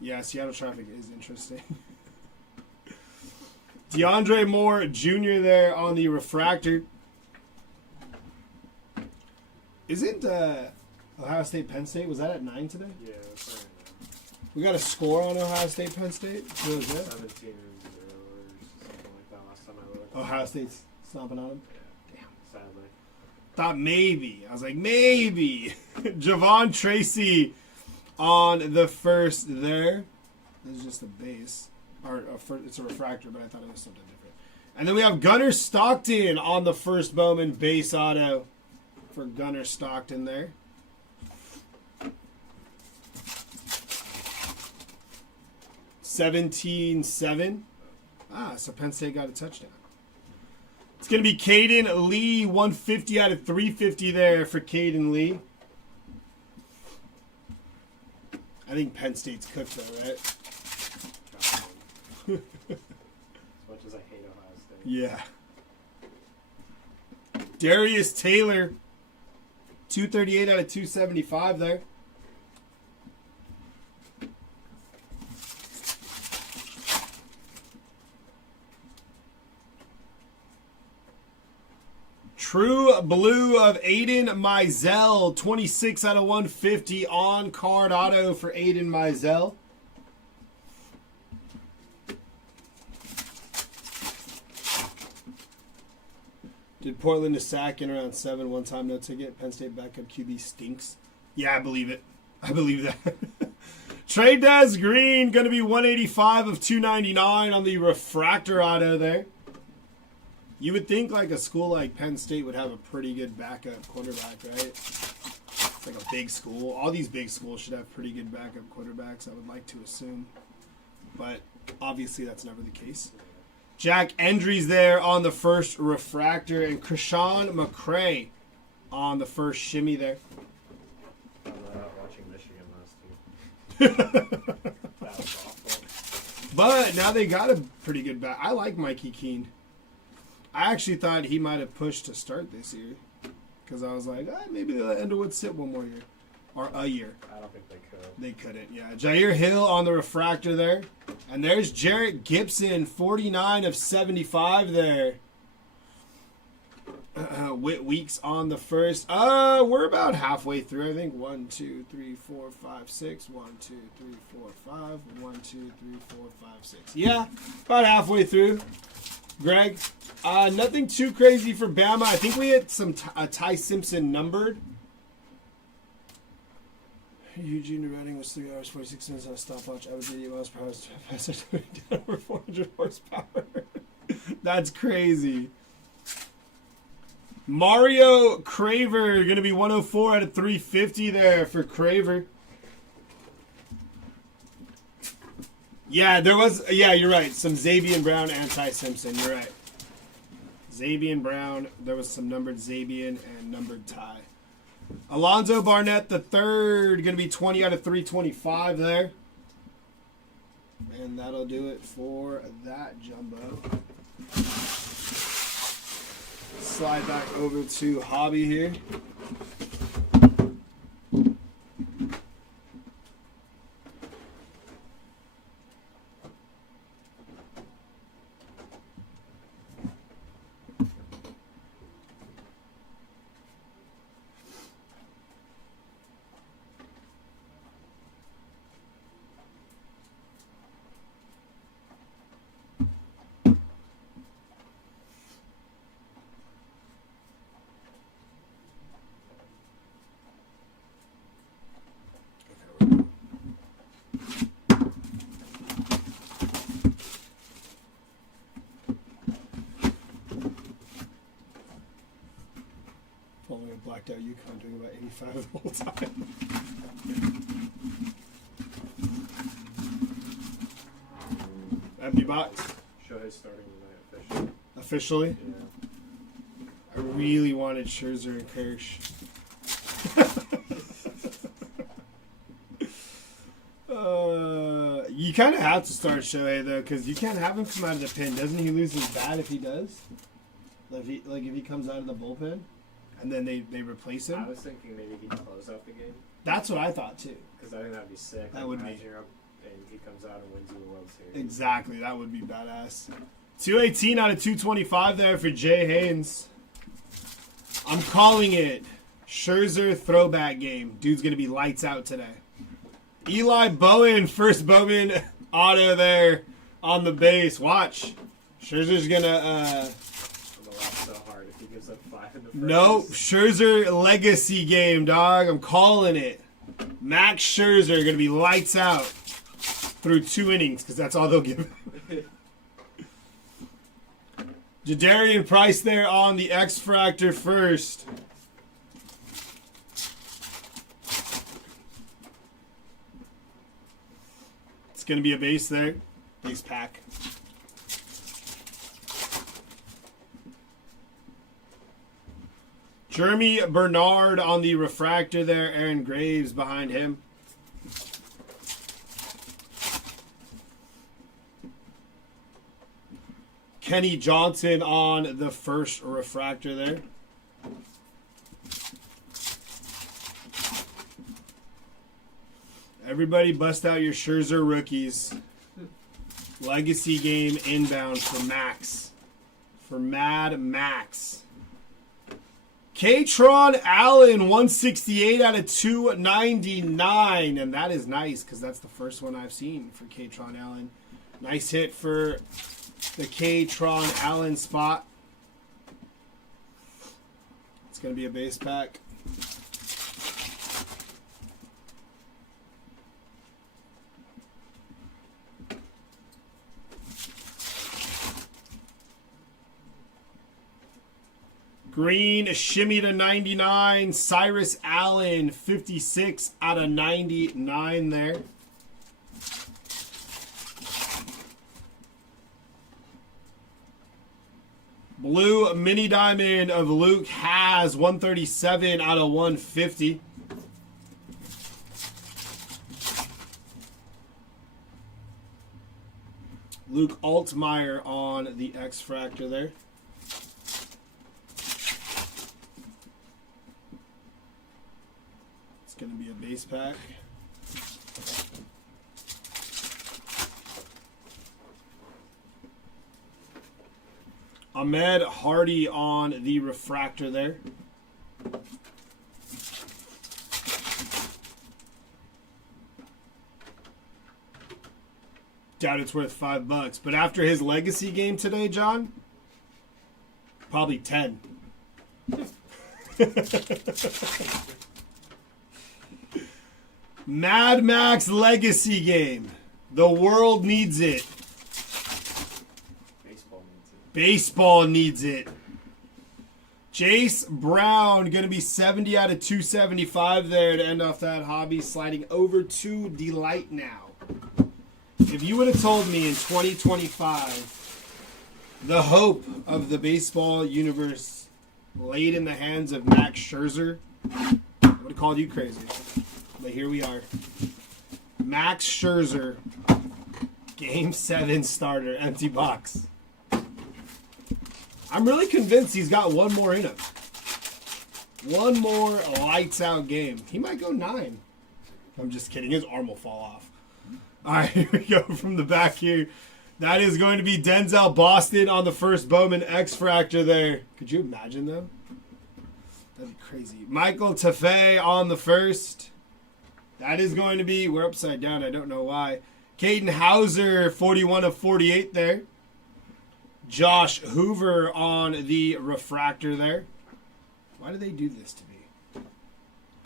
Yeah, Seattle traffic is interesting. DeAndre Moore Jr. there on the Refractor. Isn't Ohio State Penn State, was that at 9 today? Yeah, that's right now. We got a score on Ohio State Penn State? What was that? 17 or 0 or something like that last time I looked. Ohio State's stomping on them? Yeah, sadly. Thought maybe. I was like, maybe. Javon Tracy on the first there. This is just a base. It's a refractor, but I thought it was something different. And then we have Gunnar Stockton on the first Bowman base auto for Gunnar Stockton there. $17-7. So Penn State got a touchdown. It's going to be Caden Lee, 150 out of 350 there for Caden Lee. I think Penn State's cooked though, right? As much as I hate Ohio State. Yeah. Darius Taylor, 238 out of 275 there. True Blue of Aiden Mizell, 26 out of 150 on card auto for Aiden Mizell. Did Portland to sack in around 7 one time, no ticket? Penn State backup QB stinks. Yeah, I believe it. I believe that. Trey Des Green, going to be 185 of 299 on the refractor auto there. You would think like a school like Penn State would have a pretty good backup quarterback, right? It's like a big school. All these big schools should have pretty good backup quarterbacks, I would like to assume. But obviously that's never the case. Jack Endry's there on the first refractor, and Krishan McCray on the first shimmy there. I'm not watching Michigan last year. That was awful. But now they got a pretty good back. I like Mikey Keene. I actually thought he might have pushed to start this year. Because I was like, maybe they'll let Underwood sit one more year. Or a year. I don't think they could. They couldn't, yeah. Jair Hill on the refractor there. And there's Jarrett Gibson, 49 of 75 there. Whit Weeks on the first. We're about halfway through, I think. 1, 2, 3, 4, 5, 6. 1, 2, 3, 4, 5. 1, 2, 3, 4, 5, 6. Yeah, about halfway through. Greg, nothing too crazy for Bama. I think we had some Ty Simpson numbered. Eugene to Reading was 3 hours, 46 minutes on a stopwatch. I was 80 miles per hour. Faster down over 400 horsepower. That's crazy. Mario Craver, going to be 104 out of 350 there for Craver. Yeah, there was, yeah, you're right. Some Xavier Brown and Ty Simpson. You're right. Xavier Brown. There was some numbered Xavier and numbered Ty. Alonzo Barnett the third, going to be 20 out of 325 there. And that'll do it for that jumbo. Slide back over to Hobby here. Blacked out UConn doing about 85 the whole time. Empty box. Shohei's starting tonight Officially? Yeah. I really wanted Scherzer and Kirsch. You kind of have to start Shohei though, because you can't have him come out of the pen. Doesn't he lose his bat if he does? If he comes out of the bullpen? And then they replace him? I was thinking maybe he'd close out the game. That's what I thought, too. Because I think that'd be sick. That would be. And he comes out and wins you the World Series. Exactly. That would be badass. 218 out of 225 there for Jay Haynes. I'm calling it Scherzer throwback game. Dude's going to be lights out today. Eli Bowen, first Bowman auto there on the base. Watch. Scherzer's going to... so hard if he gives up 5 in the first. Nope, Scherzer legacy game, dog. I'm calling it. Max Scherzer going to be lights out through 2 innings because that's all they'll give him. Jadarian Price there on the X-Fractor first. It's going to be a base there. Base pack. Jeremy Bernard on the refractor there. Aaron Graves behind him. Kenny Johnson on the first refractor there. Everybody bust out your Scherzer rookies. Legacy game inbound for Max. For Mad Max. Katron Allen, 168 out of 299. And that is nice because that's the first one I've seen for Katron Allen. Nice hit for the Katron Allen spot. It's going to be a base pack. Green shimmy to 99. Cyrus Allen, 56 out of 99 there. Blue mini diamond of Luke Has, 137 out of 150. Luke Altmaier on the X-Fractor there. It's going to be a base pack. Ahmed Hardy on the refractor there. Doubt it's worth $5, but after his legacy game today, John, probably 10. Mad Max legacy game. The world needs it. Baseball needs it. Jace Brown going to be 70 out of 275 there to end off that hobby. Sliding over to Delight now. If you would have told me in 2025 the hope of the baseball universe laid in the hands of Max Scherzer, I would have called you crazy. But here we are. Max Scherzer, Game 7 starter, empty box. I'm really convinced he's got one more in him. One more lights out game. He might go 9. I'm just kidding. His arm will fall off. All right, here we go from the back here. That is going to be Denzel Boston on the first Bowman X-Fractor there. Could you imagine them? That'd be crazy. Michael Taffe on the first. That is going to be, we're upside down. I don't know why. Caden Hauser, 41 of 48 there. Josh Hoover on the refractor there. Why do they do this to me?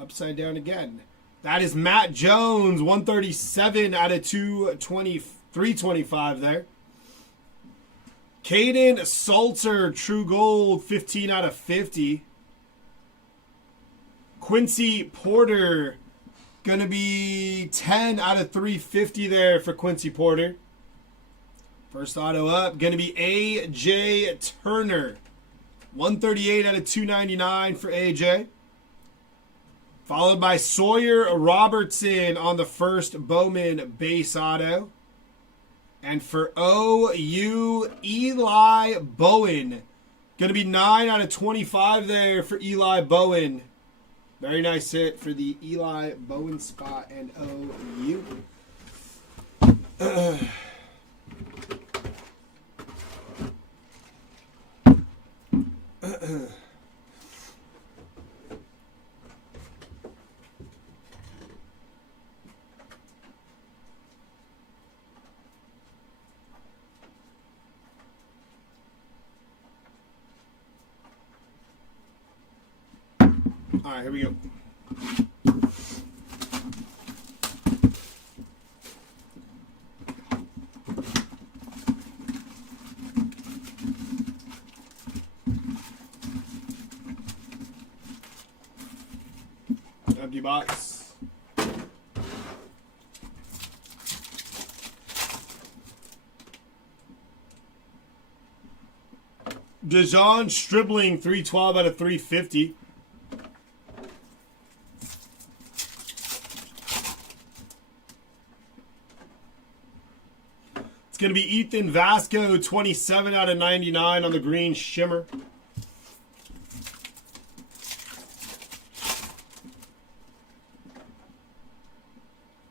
Upside down again. That is Matt Jones, 137 out of 325 there. Caden Salter, True Gold, 15 out of 50. Quincy Porter, going to be 10 out of 350 there for Quincy Porter. First auto up, going to be A.J. Turner. 138 out of 299 for A.J. Followed by Sawyer Robertson on the first Bowman base auto. And for OU, Eli Bowen. Going to be 9 out of 25 there for Eli Bowen. Very nice hit for the Eli Bowen spot and OU. All right, here we go. Empty box. Dejon Stribling, 312 out of 350. It's going to be Ethan Vasco, 27 out of 99 on the green shimmer.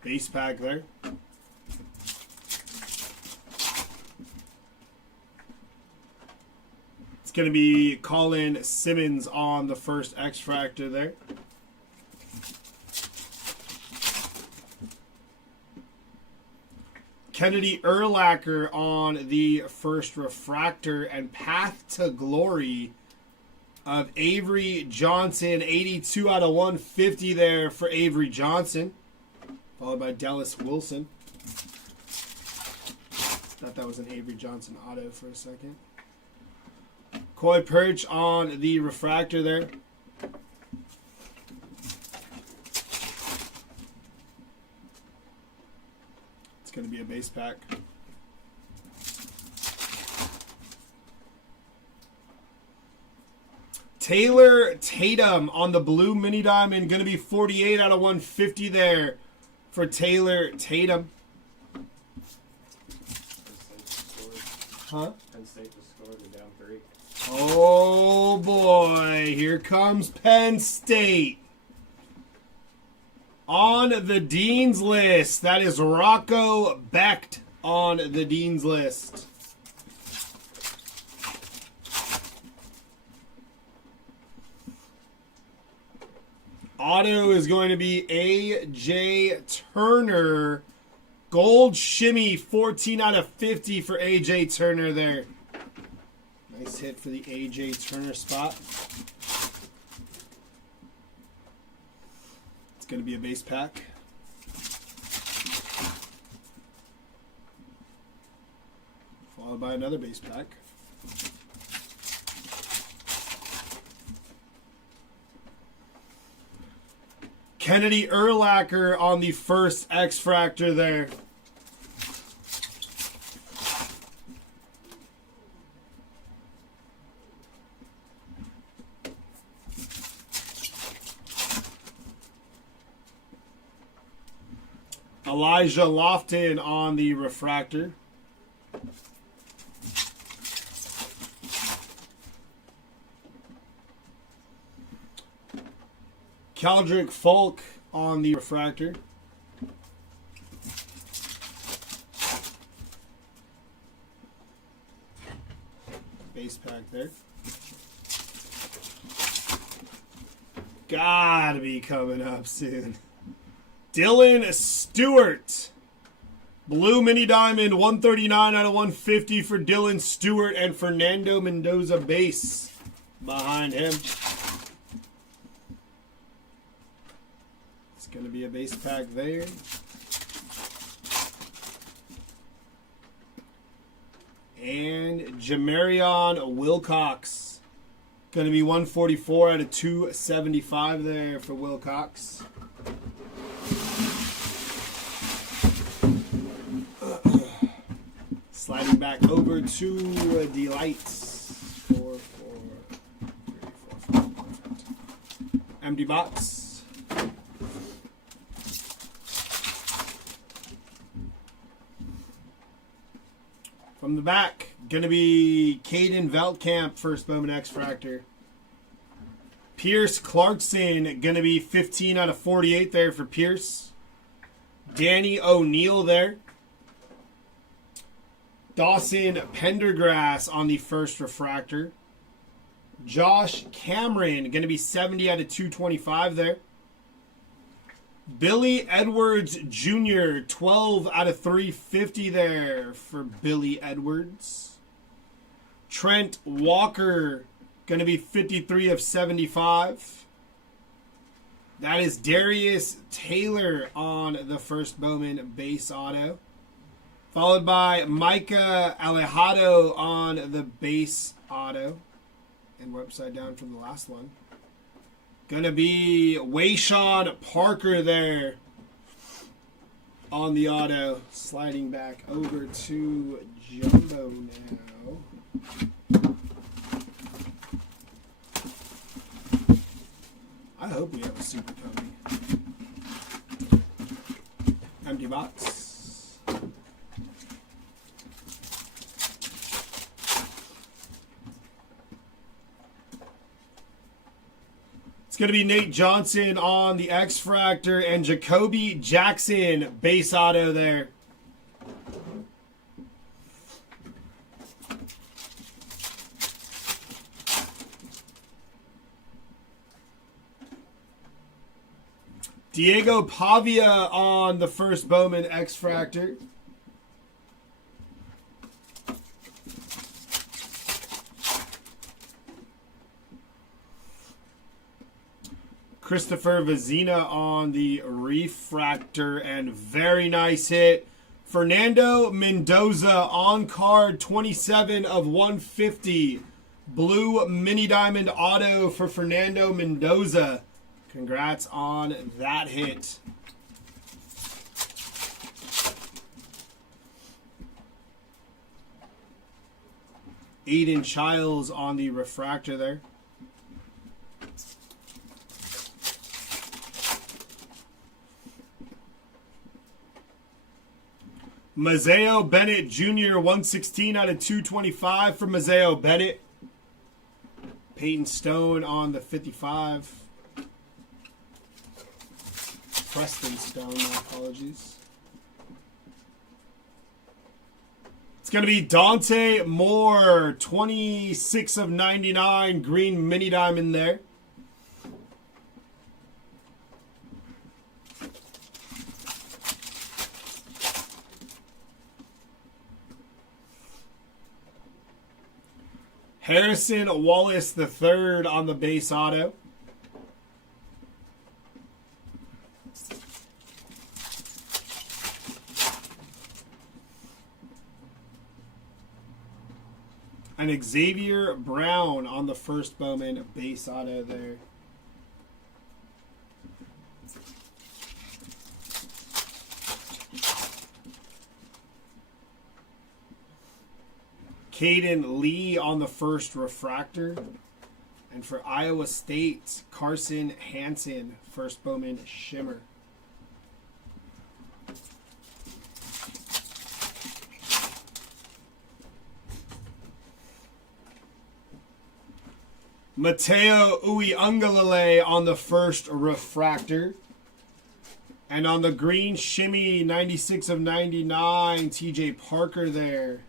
Base pack there. It's going to be Colin Simmons on the first X-Fractor there. Kennedy Urlacher on the first refractor, and Path to Glory of Avery Johnson, 82 out of 150 there for Avery Johnson, followed by Dallas Wilson. Thought that was an Avery Johnson auto for a second. Koi Perch on the refractor there. It's going to be a base pack. Taylor Tatum on the blue mini diamond. Going to be 48 out of 150 there for Taylor Tatum. Huh? Penn State just scored. They're down 3. Oh boy, here comes Penn State. On the Dean's list, that is Rocco Becht on the Dean's list. Auto is going to be A.J. Turner. Gold shimmy, 14 out of 50 for A.J. Turner there. Nice hit for the A.J. Turner spot. It's going to be a base pack. Followed by another base pack. Kennedy Urlacher on the first X-Fractor there. Elijah Lofton on the refractor. Caldrick Folk on the refractor. Base pack there. Gotta be coming up soon. Dylan Stewart. Blue mini diamond, 139 out of 150 for Dylan Stewart, and Fernando Mendoza base behind him. It's going to be a base pack there. And Jamarion Wilcox. Going to be 144 out of 275 there for Wilcox. Sliding back over to Delights. 4, 4, 3, 4, 5. Empty box. From the back, going to be Caden Veltkamp, first Bowman X-Fractor. Pierce Clarkson, going to be 15 out of 48 there for Pierce. Danny O'Neal there. Dawson Pendergrass on the first refractor. Josh Cameron, going to be 70 out of 225 there. Billy Edwards Jr., 12 out of 350 there for Billy Edwards. Trent Walker, going to be 53 of 75. That is Darius Taylor on the first Bowman base auto. Followed by Micah Alejado on the base auto. And we're upside down from the last one. Gonna be Wayshawn Parker there on the auto. Sliding back over to Jumbo now. I hope we have a Super Pony. Empty box. It's going to be Nate Johnson on the X-Fractor and Jacoby Jackson base auto there. Diego Pavia on the first Bowman X-Fractor. Christopher Vezina on the refractor, and very nice hit. Fernando Mendoza on card, 27 of 150 Blue mini diamond auto for Fernando Mendoza. Congrats on that hit. Aiden Childs on the refractor there. Mazeo Bennett Jr. 116 out of 225 for Mazeo Bennett. Peyton Stone on the 55. Preston Stone, my apologies. It's going to be Dante Moore, 26 of 99, green mini diamond there. Harrison Wallace III on the base auto. And Xavier Brown on the first Bowman base auto there. Caden Lee on the first refractor. And for Iowa State, Carson Hansen, first Bowman shimmer. Mateo Uiagalelei on the first refractor. And on the green shimmy, 96 of 99, TJ Parker there.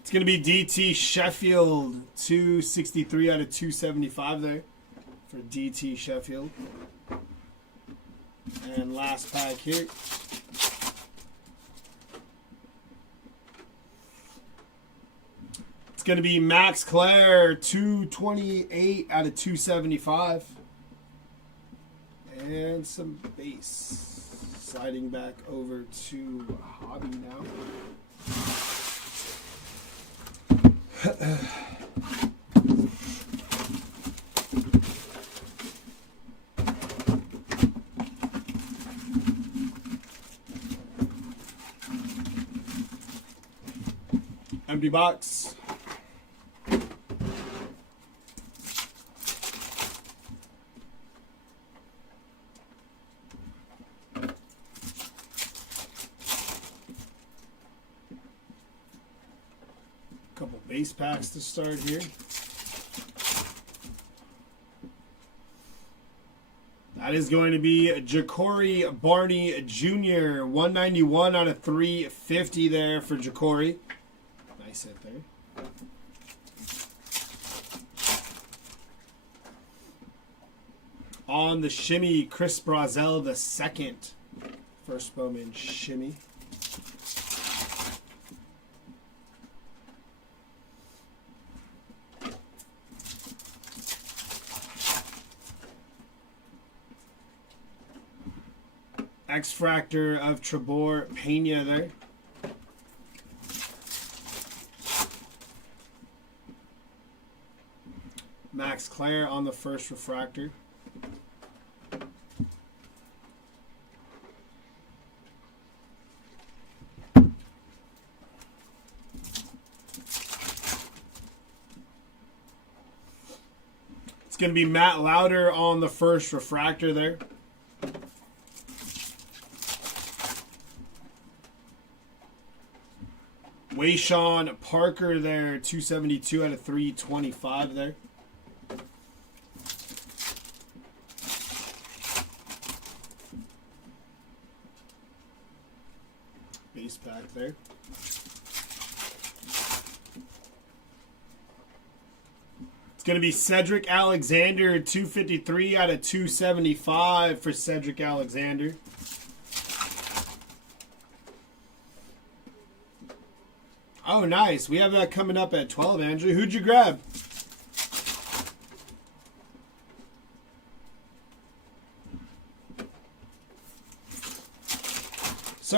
It's going to be DT Sheffield, 263 out of 275 there for DT Sheffield. And last pack here. It's going to be Max Clare, 228 out of 275. And some base. Sliding back over to Hobby now. Empty box. Couple base packs to start here. That is going to be Ja'Cory Barney Jr. 191 out of 350 there for Ja'Cory. Nice hit there. On the shimmy, Chris Brazel the second. First Bowman shimmy. X-Fractor of Trebor Pena there. Max Clare on the first refractor. It's going to be Matt Lauder on the first refractor there. Wayshawn Parker there, 272 out of 325 there. Base pack there. It's going to be Cedric Alexander, 253 out of 275 for Cedric Alexander. Oh, nice. We have that coming up at 12, Andrew. Who'd you grab?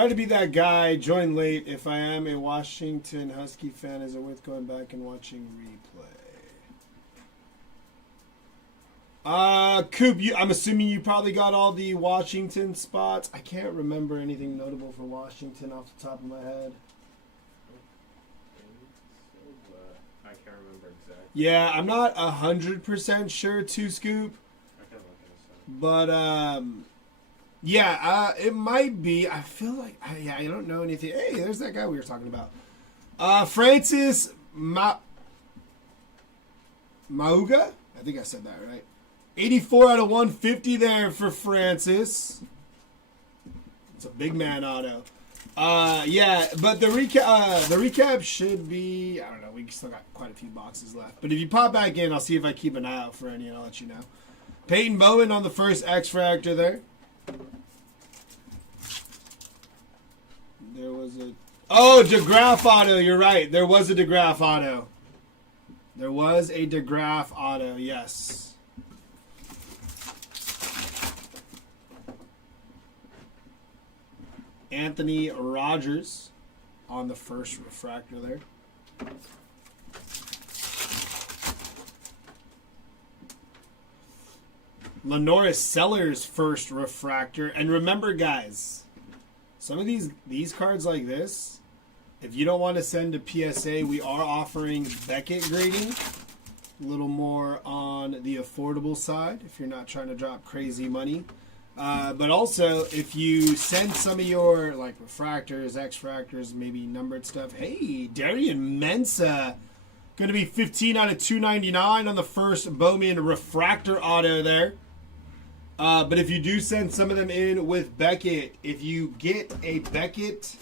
Sorry to be that guy. Join late. If I am a Washington Husky fan, is it worth going back and watching replay? Coop, I'm assuming you probably got all the Washington spots. I can't remember anything notable for Washington off the top of my head. I can't remember exactly. Yeah, I'm not 100% sure too, Scoop. I can look at But, yeah, it might be. I feel like, I don't know anything. Hey, there's that guy we were talking about. Francis Mauga? I think I said that right. 84 out of 150 there for Francis. It's a big man auto. Yeah, but the recap should be, I don't know, we still got quite a few boxes left. But if you pop back in, I'll see if I keep an eye out for any and I'll let you know. Peyton Bowman on the first X-Fractor there. There was a... Oh, DeGraff auto, you're right. There was a DeGraff auto. There was a DeGraff auto, yes. Anthony Rogers on the first refractor there. Lenoris Sellers first refractor. And remember, guys, some of these cards like this, if you don't want to send to PSA, we are offering Beckett grading. A little more on the affordable side if you're not trying to drop crazy money. But also, if you send some of your like refractors, X-fractors, maybe numbered stuff. Hey, Darian Mensah, going to be 15 out of 299 on the first Bowman refractor auto there. But if you do send some of them in with Beckett, if you get a Beckett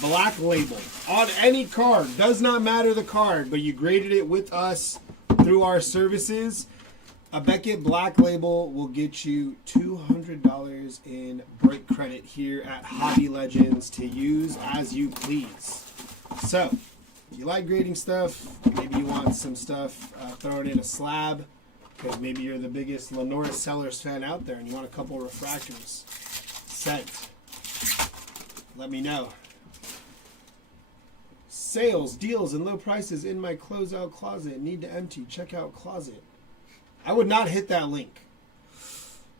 black label on any card, does not matter the card, but you graded it with us through our services, a Beckett black label will get you $200 in break credit here at Hobby Legends to use as you please. So, if you like grading stuff, maybe you want some stuff thrown in a slab, because maybe you're the biggest Lenoris Sellers fan out there and you want a couple refractors sent, let me know. Sales, deals, and low prices in my closeout closet. Need to empty. Check out closet. I would not hit that link.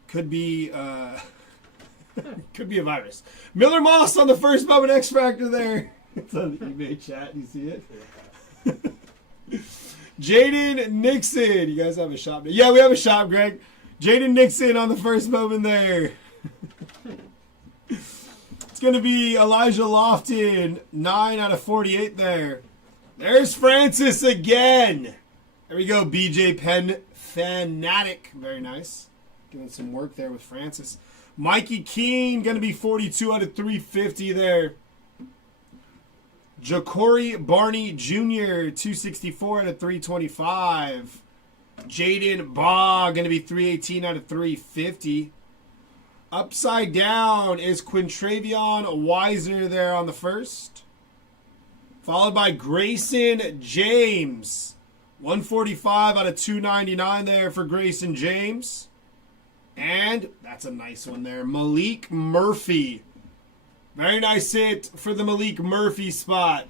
Could be could be a virus. Miller Moss on the first Bowman X-Fractor there. It's on the eBay chat. You see it? Jaden Nixon. You guys have a shop? Yeah, we have a shop, Greg. Jaden Nixon on the first Bowman there. It's going to be Elijah Lofton. 9 out of 48 there. There's Francis again. There we go. BJ Penn Fanatic. Very nice. Doing some work there with Francis. Mikey Keene, going to be 42 out of 350 there. Ja'Cory Barney Jr., 264 out of 325. Jaden Baugh, going to be 318 out of 350. Upside down is Quintravion Weiser there on the first. Followed by Grayson James. 145 out of 299 there for Grayson James. And that's a nice one there. Malik Murphy. Very nice hit for the Malik Murphy spot.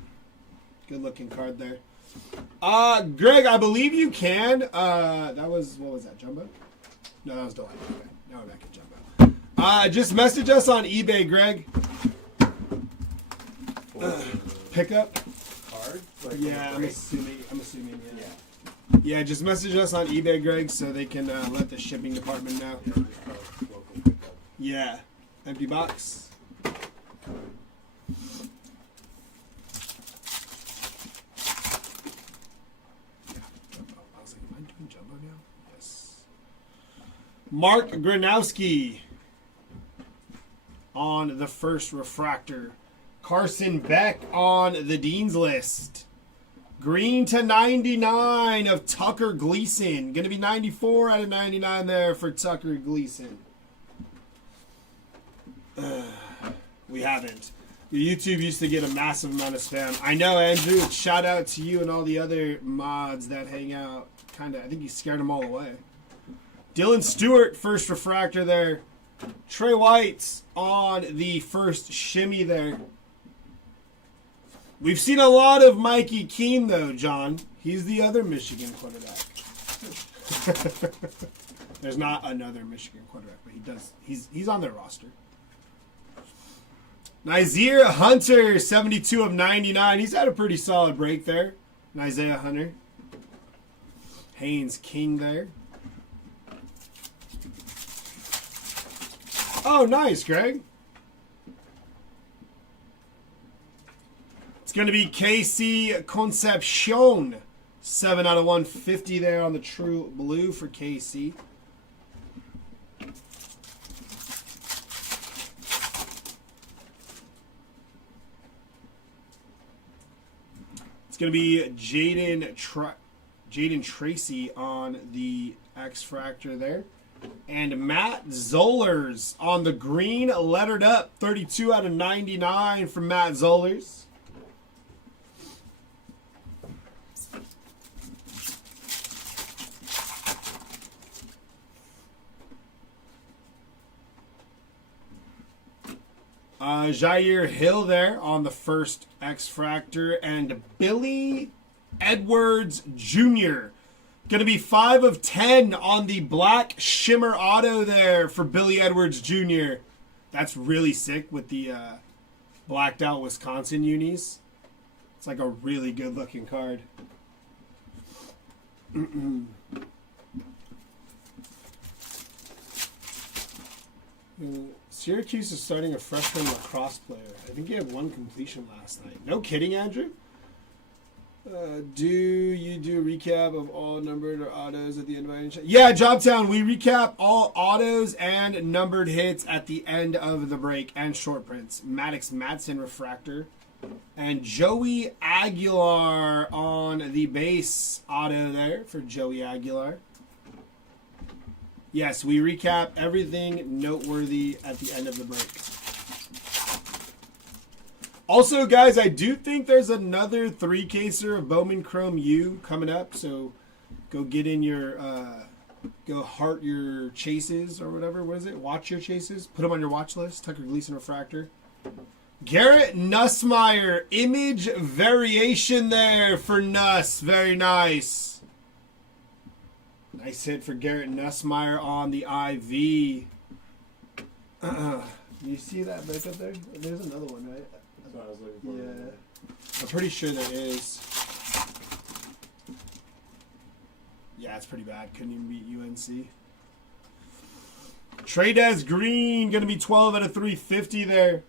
Good looking card there. Greg, I believe you can. That was, what was that, Jumbo? No, that was Delight. Okay. Now we're back at Jumbo. Just message us on eBay, Greg. Pickup. Card? Like Yeah, I'm assuming, yeah. Yeah, just message us on eBay, Greg, so they can let the shipping department know. Yeah, just local pickup. Yeah. Empty box. I was like, am I doing Jumbo now? Yes. Mark Gronowski on the first refractor. Carson Beck on the Dean's List. Green to 99 of Tucker Gleason. Going to be 94 out of 99 there for Tucker Gleason. We haven't. Your YouTube used to get a massive amount of spam. I know, Andrew. Shout out to you and all the other mods that hang out. I think you scared them all away. Dylan Stewart, first refractor there. Trey White on the first shimmy there. We've seen a lot of Mikey Keene, though, John. He's the other Michigan quarterback. There's not another Michigan quarterback, but he's on their roster. Nazir Hunter, 72 of 99. He's had a pretty solid break there. Isaiah Hunter. Haynes King there. Oh, nice, Greg. It's going to be KC Concepcion. 7 out of 150 there on the True Blue for KC. It's going to be Jaden Tracy on the X-Fractor there. And Matt Zollers on the green, lettered up. 32 out of 99 from Matt Zollers. Jair Hill there on the first X-Fractor. And Billy Edwards Jr. Going to be 5 of 10 on the black shimmer auto there for Billy Edwards Jr. That's really sick with the blacked out Wisconsin unis. It's like a really good looking card. Syracuse is starting a freshman lacrosse player. I think he had 1 completion last night. No kidding, Andrew? Do you do a recap of all numbered or autos at the end of any check? Yeah, Jobtown, we recap all autos and numbered hits at the end of the break and short prints. Maddox Madsen refractor. And Joey Aguilar on the base auto there for Joey Aguilar. Yes, we recap everything noteworthy at the end of the break. Also, guys, I do think there's another 3-caser of Bowman Chrome U coming up. So go get in your, go heart your chases or whatever. What is it? Watch your chases. Put them on your watch list. Tucker Gleason refractor. Garrett Nussmeier, image variation there for Nuss. Very nice. Nice hit for Garrett Nussmeier on the IV. You see that back up there? There's another one, right? That's what I was looking for. Yeah. I'm pretty sure there is. Yeah, it's pretty bad. Couldn't even beat UNC. Tradez Green, going to be 12 out of 350 there.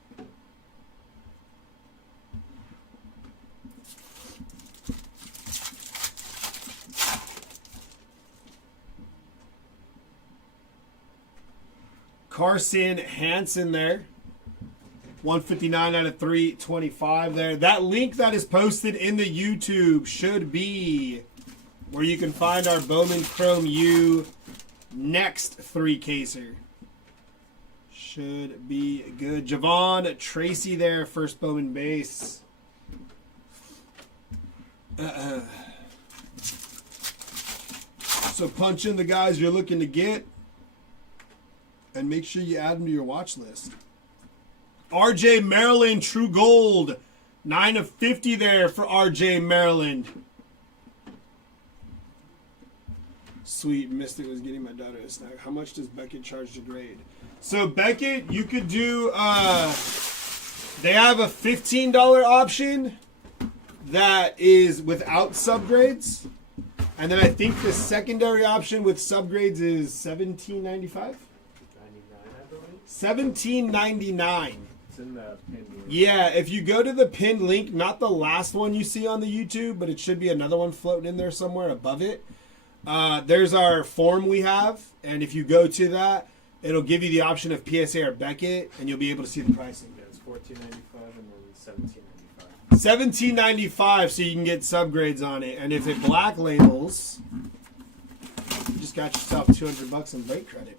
Carson Hansen there. 159 out of 325 there. That link that is posted in the YouTube should be where you can find our Bowman Chrome U next 3-caser. Should be good. Javon Tracy there, first Bowman base. So punch in the guys you're looking to get. And make sure you add them to your watch list. RJ Maryland, True Gold. 9 of 50 there for RJ Maryland. Sweet, Mystic was getting my daughter a snack. How much does Beckett charge to grade? So Beckett, you could do, they have a $15 option that is without subgrades. And then I think the secondary option with subgrades is $17.95. $17.99. It's in the pinned link. Yeah, if you go to the pinned link, not the last one you see on the YouTube, but it should be another one floating in there somewhere above it. There's our form we have, and if you go to that, it'll give you the option of PSA or Beckett, and you'll be able to see the pricing. Yeah, it's $14.95 and then $17.95. $17.95, so you can get subgrades on it, and if it black labels, you just got yourself $200 in break credit.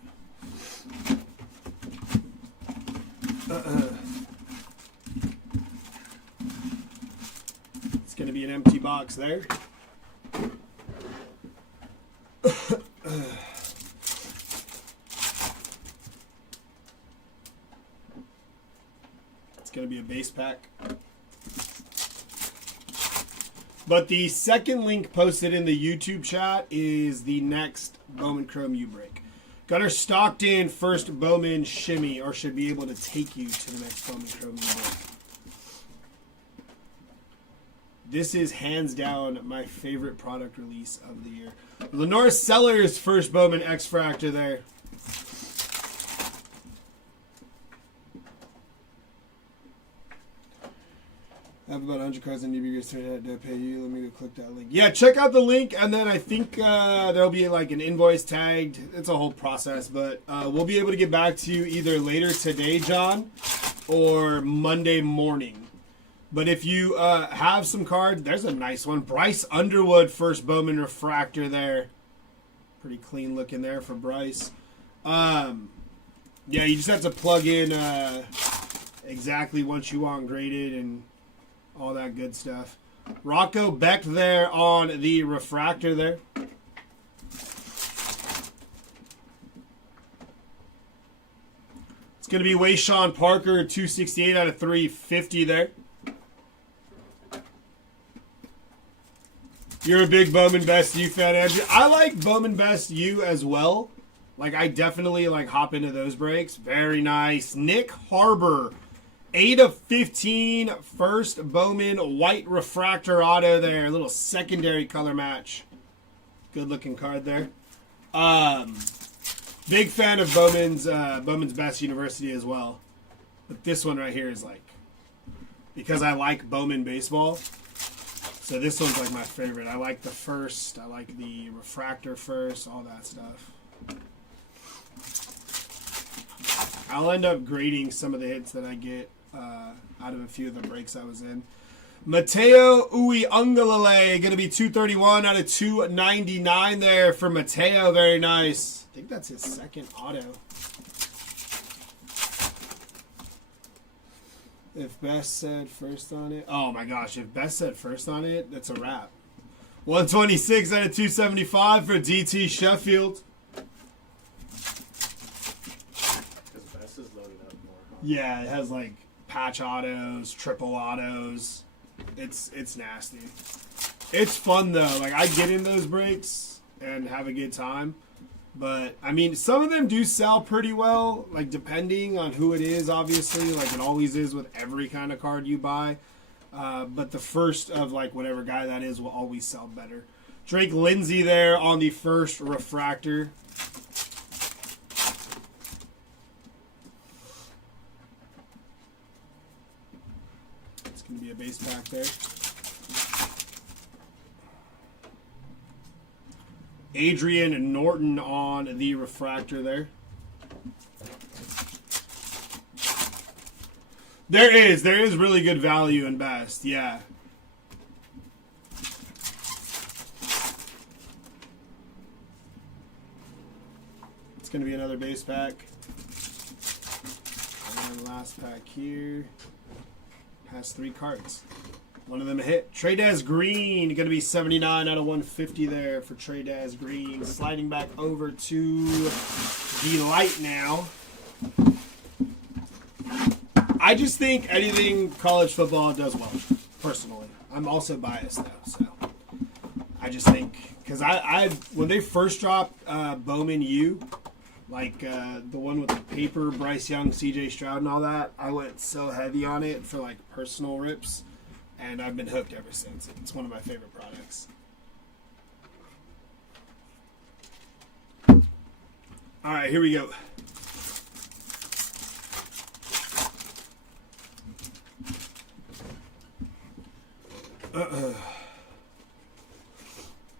It's going to be an empty box there. a base pack. But the second link posted in the YouTube chat is the next Bowman Chrome U-Break. Gunnar Stockton, first Bowman shimmy, or should be able to take you to the next Bowman Chrome U-Break. This is hands down my favorite product release of the year. Lenore Sellers, first Bowman X-Fractor there. I have about 100 cards in eBay straight to pay you. Let me go click that link. Yeah, check out the link, and then I think there'll be like an invoice tagged. It's a whole process, but we'll be able to get back to you either later today, John, or Monday morning. But if you have some cards, there's a nice one. Bryce Underwood, first Bowman Refractor there. Pretty clean looking there for Bryce. Yeah, you just have to plug in exactly what you want graded and all that good stuff. Rocco Beck there on the refractor there. It's going to be Wayshawn Parker, 268 out of 350 there. You're a big Bowman Best U fan, Andrew. I like Bowman Best U as well. Like, I definitely like hop into those breaks. Very nice. Nick Harbor, 8 of 15, first Bowman white refractor auto there. A little secondary color match. Good looking card there. Big fan of Bowman's Best University as well. But this one right here is like, because I like Bowman baseball. So this one's like my favorite. I like the first. I like the refractor first. All that stuff. I'll end up grading some of the hits that I get out of a few of the breaks I was in. Mateo Uiagalelei, going to be 231 out of 299 there for Mateo. Very nice. I think that's his second auto. If Best said first on it. Oh my gosh, if Best said first on it, that's a wrap. 126 out of 275 for DT Sheffield. Because Best is loaded up more. Huh? Yeah, it has like patch autos, triple autos. It's nasty. It's fun though. Like, I get in those breaks and have a good time. But, I mean, some of them do sell pretty well, like, depending on who it is, obviously. Like, it always is with every kind of card you buy. But the first of, like, whatever guy that is will always sell better. Drake Lindsay there on the first refractor. It's going to be a base pack there. Adrian Norton on the refractor there. There is really good value in Best, yeah. It's going to be another base pack. And then last pack here has 3 cards. One of them a hit. Tradez Green, going to be 79 out of 150 there for Tradez Green. Sliding back over to the light now. I just think anything college football does well, personally. I'm also biased, though, so. I just think, because I when they first dropped Bowman U, like the one with the paper, Bryce Young, CJ Stroud, and all that, I went so heavy on it for, like, personal rips. And I've been hooked ever since. It's one of my favorite products. All right, here we go.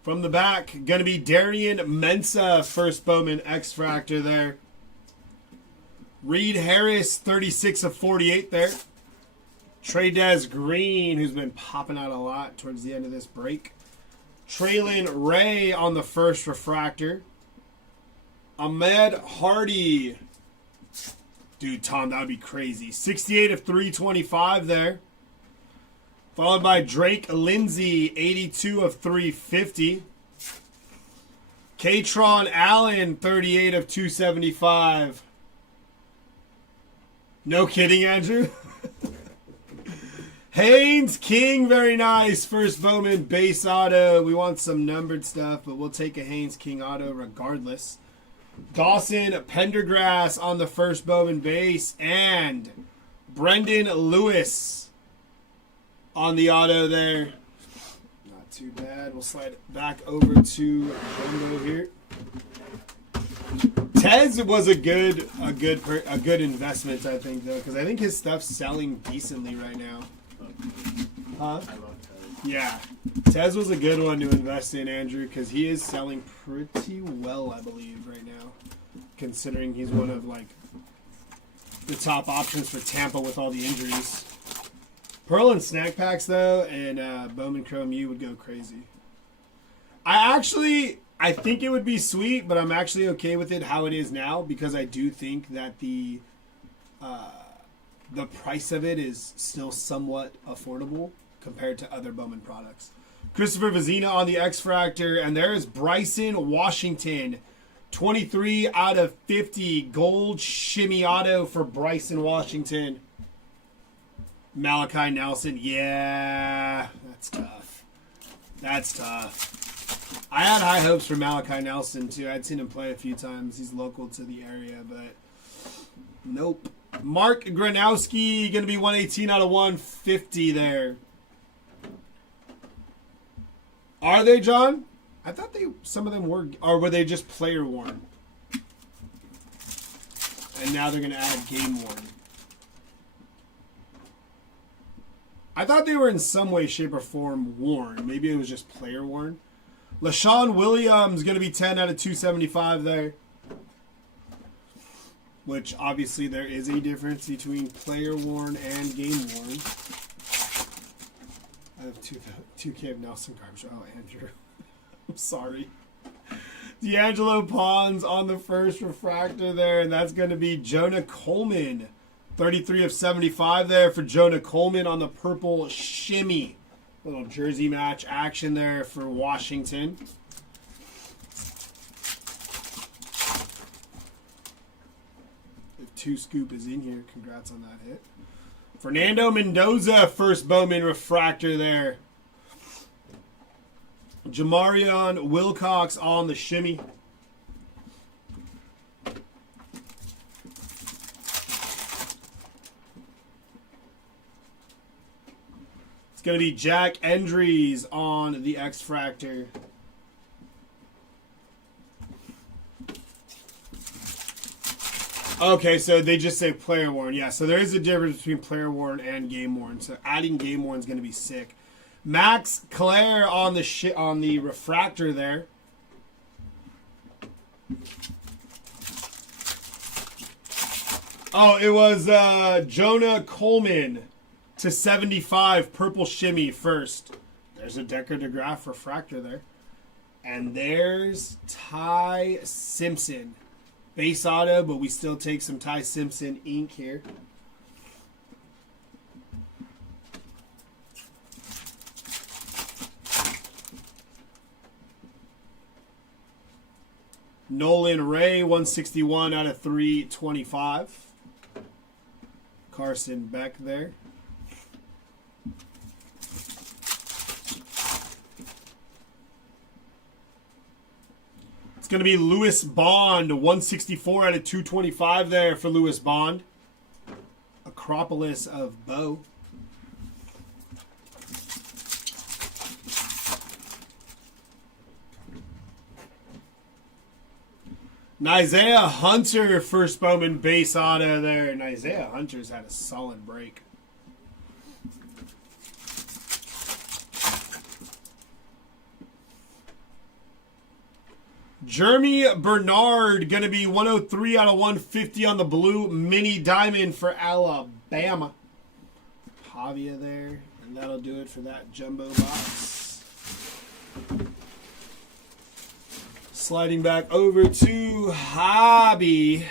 From the back, going to be Darian Mensa, first Bowman X-Fractor there. Reed Harris, 36 of 48 there. Tradez Green, who's been popping out a lot towards the end of this break. Traylon Ray on the first refractor. Ahmed Hardy. Dude, Tom, that would be crazy. 68 of 325 there. Followed by Drake Lindsay, 82 of 350. Katron Allen, 38 of 275. No kidding, Andrew? Haynes King, very nice. First Bowman base auto. We want some numbered stuff, but we'll take a Haynes King auto regardless. Dawson Pendergrass on the first Bowman base. And Brendan Lewis on the auto there. Not too bad. We'll slide it back over to Jumbo here. Tez was a good investment, I think, though, because I think his stuff's selling decently right now. Huh? I love Tez. Yeah. Tez was a good one to invest in, Andrew, because he is selling pretty well, I believe, right now, considering he's one of, like, the top options for Tampa with all the injuries. Pearl and Snack Packs, though, and Bowman Chrome U would go crazy. I think it would be sweet, but I'm actually okay with it how it is now, because I do think that the price of it is still somewhat affordable compared to other Bowman products. Christopher Vezina on the X-Fractor, and there is Bryson Washington. 23 out of 50 gold shimmy auto for Bryson Washington. Malachi Nelson, yeah, that's tough. That's tough. I had high hopes for Malachi Nelson, too. I'd seen him play a few times. He's local to the area, but nope. Mark Gronowski, going to be 118 out of 150 there. Are they, John? I thought some of them were, or were they just player worn? And now they're going to add game worn. I thought they were in some way, shape, or form worn. Maybe it was just player worn. LaShawn Williams going to be 10 out of 275 there. Which, obviously, there is a difference between player worn and game worn. I have 2K of Nelson garbage. Oh, Andrew. I'm sorry. D'Angelo Pons on the first refractor there, and that's going to be Jonah Coleman. 33 of 75 there for Jonah Coleman on the purple shimmy. Little jersey match action there for Washington. If 2Scoop is in here, congrats on that hit. Fernando Mendoza, first Bowman refractor there. Jamarion Wilcox on the shimmy. It's going to be Jack Endries on the X-Fractor. Okay, so they just say player worn. Yeah, so there is a difference between player worn and game worn. So adding game worn is going to be sick. Max Clare on the refractor there. Oh, it was Jonah Coleman to 75 purple shimmy first. There's a Decker DeGraff refractor there. And there's Ty Simpson. Base auto, but we still take some Ty Simpson ink here. Nolan Ray, 161 out of 325. Carson Beck there. It's going to be Lewis Bond, 164 out of 225 there for Lewis Bond. Acropolis of Bo. Isaiah Hunter, first Bowman base auto there. And Isaiah Hunter's had a solid break. Jeremy Bernard, going to be 103 out of 150 on the blue mini diamond for Alabama. Pavia there. And that'll do it for that jumbo box. Sliding back over to Hobby.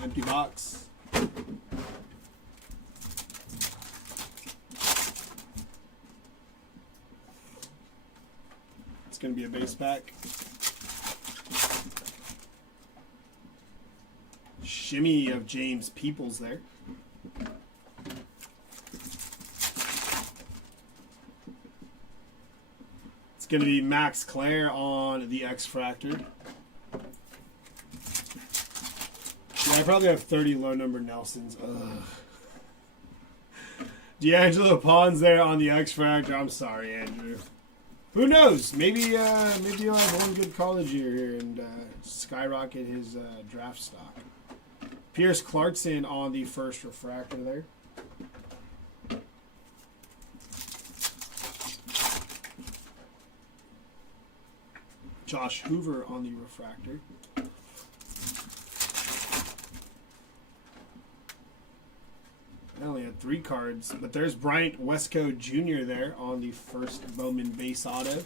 Empty box. be a base pack. Shimmy of James Peoples there. It's going to be Max Clare on the X-Fractor. Yeah, I probably have 30 low number Nelsons. Ugh. D'Angelo Pons there on the X-Fractor. I'm sorry, Andrew. Who knows? Maybe you'll have one good college year here and skyrocket his draft stock. Pierce Clarkson on the first refractor there. Josh Hoover on the refractor. I only had 3 cards, but there's Bryant Westco Jr. there on the first Bowman base auto.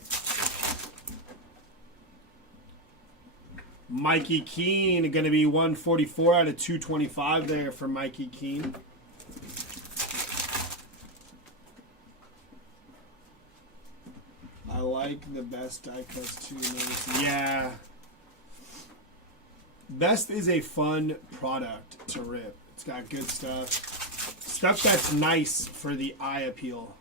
Mikey Keene, going to be 144 out of 225 there for Mikey Keene. I like the best diecast 2 notes. Yeah. Best is a fun product to rip. It's got good stuff. Stuff that's nice for the eye appeal.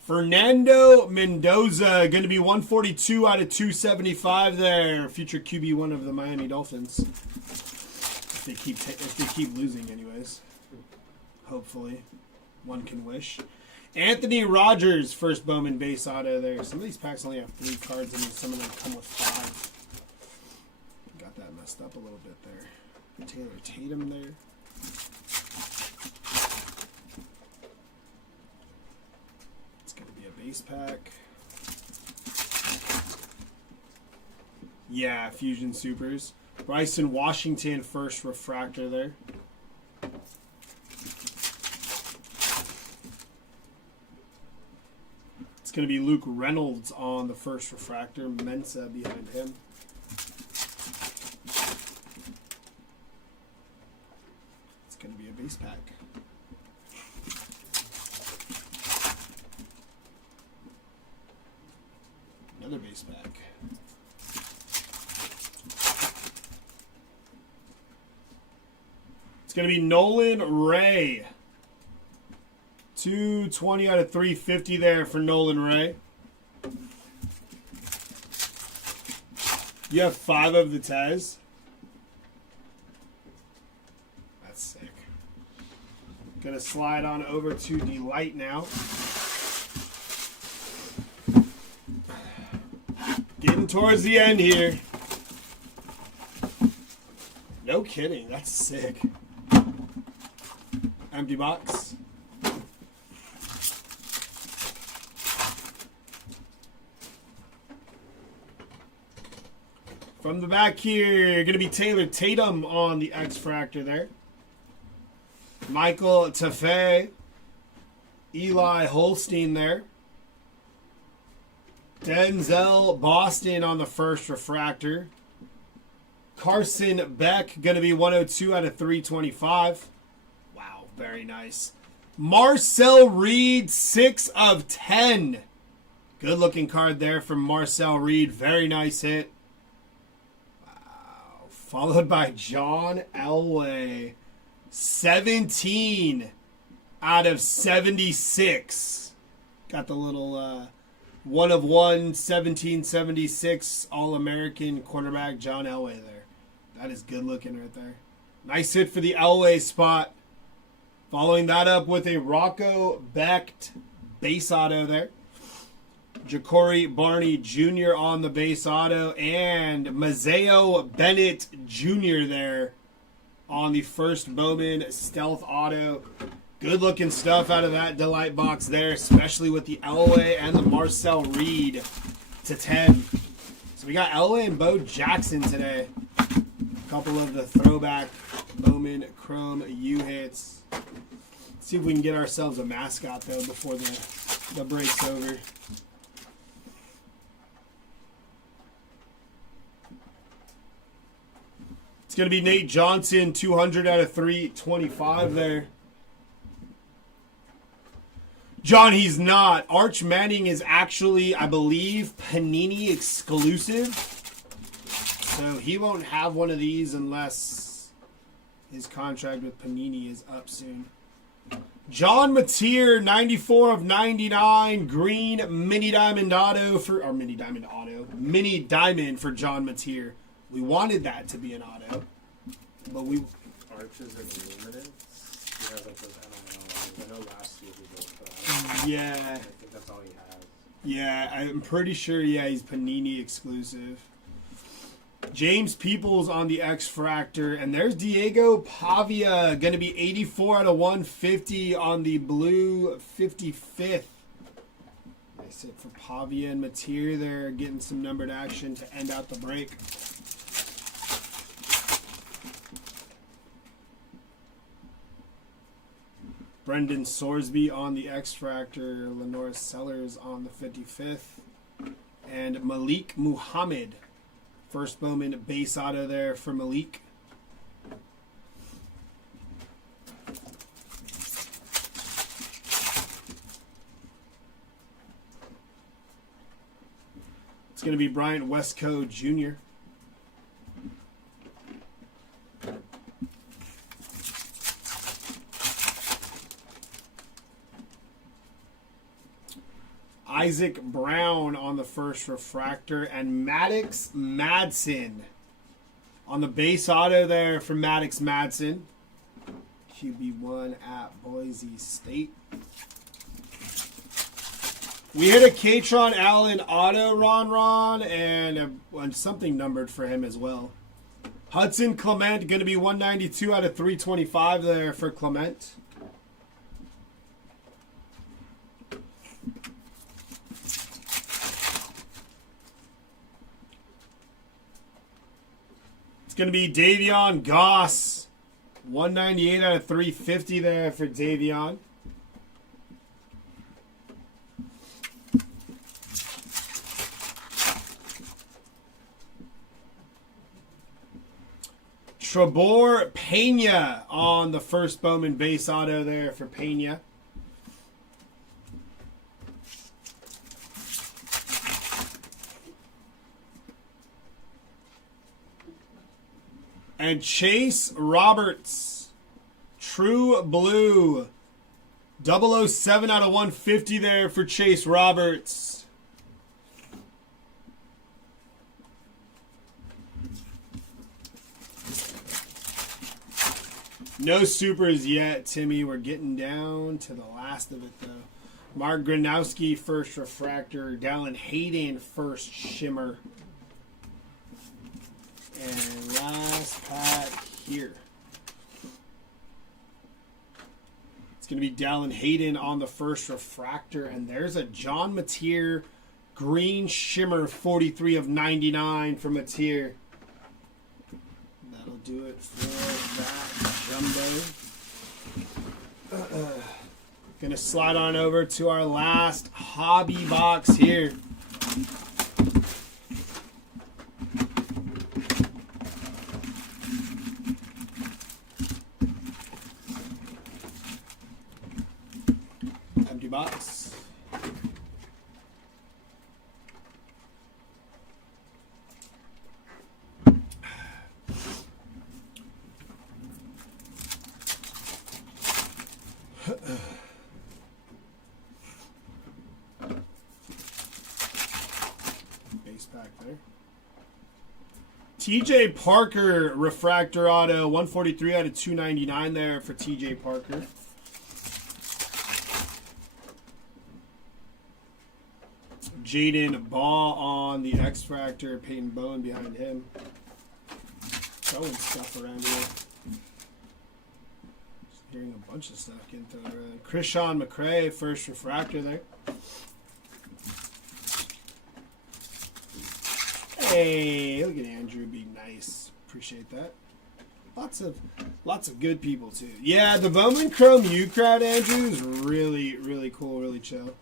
Fernando Mendoza, going to be 142 out of 275 there. Future QB1 of the Miami Dolphins. If they keep losing anyways. Hopefully. One can wish. Anthony Rogers, first Bowman base auto there. Some of these packs only have 3 cards and some of them come with 5. Got that messed up a little bit there. Taylor Tatum there. Base pack. Yeah, Fusion Supers. Bryson Washington, first refractor there. It's going to be Luke Reynolds on the first refractor. Mensa behind him. It's going to be a base pack. Another base pack. It's going to be Nolan Ray. 220 out of 350 there for Nolan Ray. You have 5 of the Tez. That's sick. Going to slide on over to Delight now. Getting towards the end here. No kidding, that's sick. Empty box. From the back here, going to be Taylor Tatum on the X-Fractor there. Michael Taffe. Eli Holstein there. Denzel Boston on the first refractor. Carson Beck, going to be 102 out of 325. Wow, very nice. Marcel Reed, 6 of 10. Good looking card there from Marcel Reed. Very nice hit. Wow. Followed by John Elway. 17 out of 76. Got the little 1 of 1, 1776 All-American quarterback John Elway there. That is good looking right there. Nice hit for the Elway spot. Following that up with a Rocco Becht base auto there. Ja'Cory Barney Jr. on the base auto. And Mazeo Bennett Jr. there on the first Bowman stealth auto. Good looking stuff out of that Delight box there, especially with the Elway and the Marcel Reed /10. So we got Elway and Bo Jackson today. A couple of the throwback Bowman Chrome U-hits. See if we can get ourselves a mascot though before the break's over. It's going to be Nate Johnson, 200 out of 325 there. John, he's not. Arch Manning is actually, I believe, Panini exclusive. So he won't have one of these unless his contract with Panini is up soon. John Mateer, 94 of 99, green mini diamond auto for, or mini diamond auto, mini diamond for John Mateer. We wanted that to be an auto, but we. Arches and limited. He has like those NIL. I know last year he did, but Yeah. I think that's all he has. Yeah, I'm pretty sure, yeah, he's Panini exclusive. James Peoples on the X-Fractor. And there's Diego Pavia. Going to be 84 out of 150 on the blue 55th. Nice hit for Pavia and Mateer there. Getting some numbered action to end out the break. Brendan Sorsby on the X-Fractor. Lenore Sellers on the 55th. And Malik Muhammad. First Bowman base auto there for Malik. It's going to be Bryant Westco Jr. Isaac Brown on the first refractor, and Maddox Madsen on the base auto there for Maddox Madsen. QB1 at Boise State. We hit a Katron Allen auto, Ron, and something numbered for him as well. Hudson Clement, going to be 192 out of 325 there for Clement. Going to be Davion Goss, 198 out of 350 there for Davion. Trebor Pena on the first Bowman base auto there for Pena. And Chase Roberts, True Blue, 007 out of 150 there for Chase Roberts. No supers yet, Timmy. We're getting down to the last of it, though. Mark Gronowski, first refractor. Dallin Hayden, first shimmer. And last pack here. It's going to be Dallin Hayden on the first refractor. And there's a John Mateer green shimmer 43 of 99 for Mateer. That'll do it for that jumbo. Going to slide on over to our last hobby box here. Empty box. Base pack there. TJ Parker refractor auto, 143 out of 299 there for TJ Parker. Jaden Baugh on the X Factor, Peyton Bowen behind him. Throwing stuff around here. Just hearing a bunch of stuff getting thrown around. Krishan McCray, first refractor there. Hey, look at Andrew being nice. Appreciate that. Lots of good people too. Yeah, the Bowman Chrome U crowd, Andrew, is really, really cool, really chill.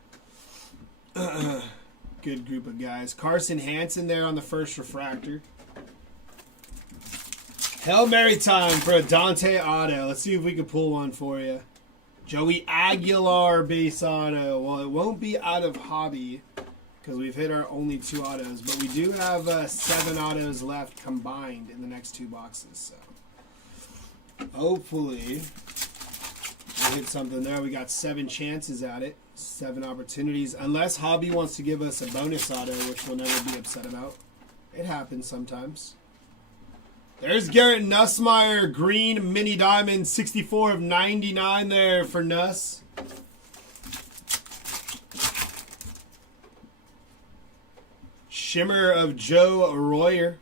Good group of guys. Carson Hansen there on the first refractor. Hail Mary time for a Dante auto. Let's see if we can pull one for you. Joey Aguilar base auto. Well, it won't be out of hobby because we've hit our only 2 autos, but we do have 7 autos left combined in the next 2 boxes. So hopefully we'll hit something there. We got 7 chances at it, 7 opportunities, unless hobby wants to give us a bonus auto, which we'll never be upset about. It happens sometimes. There's Garrett Nussmeier, green mini diamond, 64 of 99 there for Nuss. Shimmer of Joe Royer.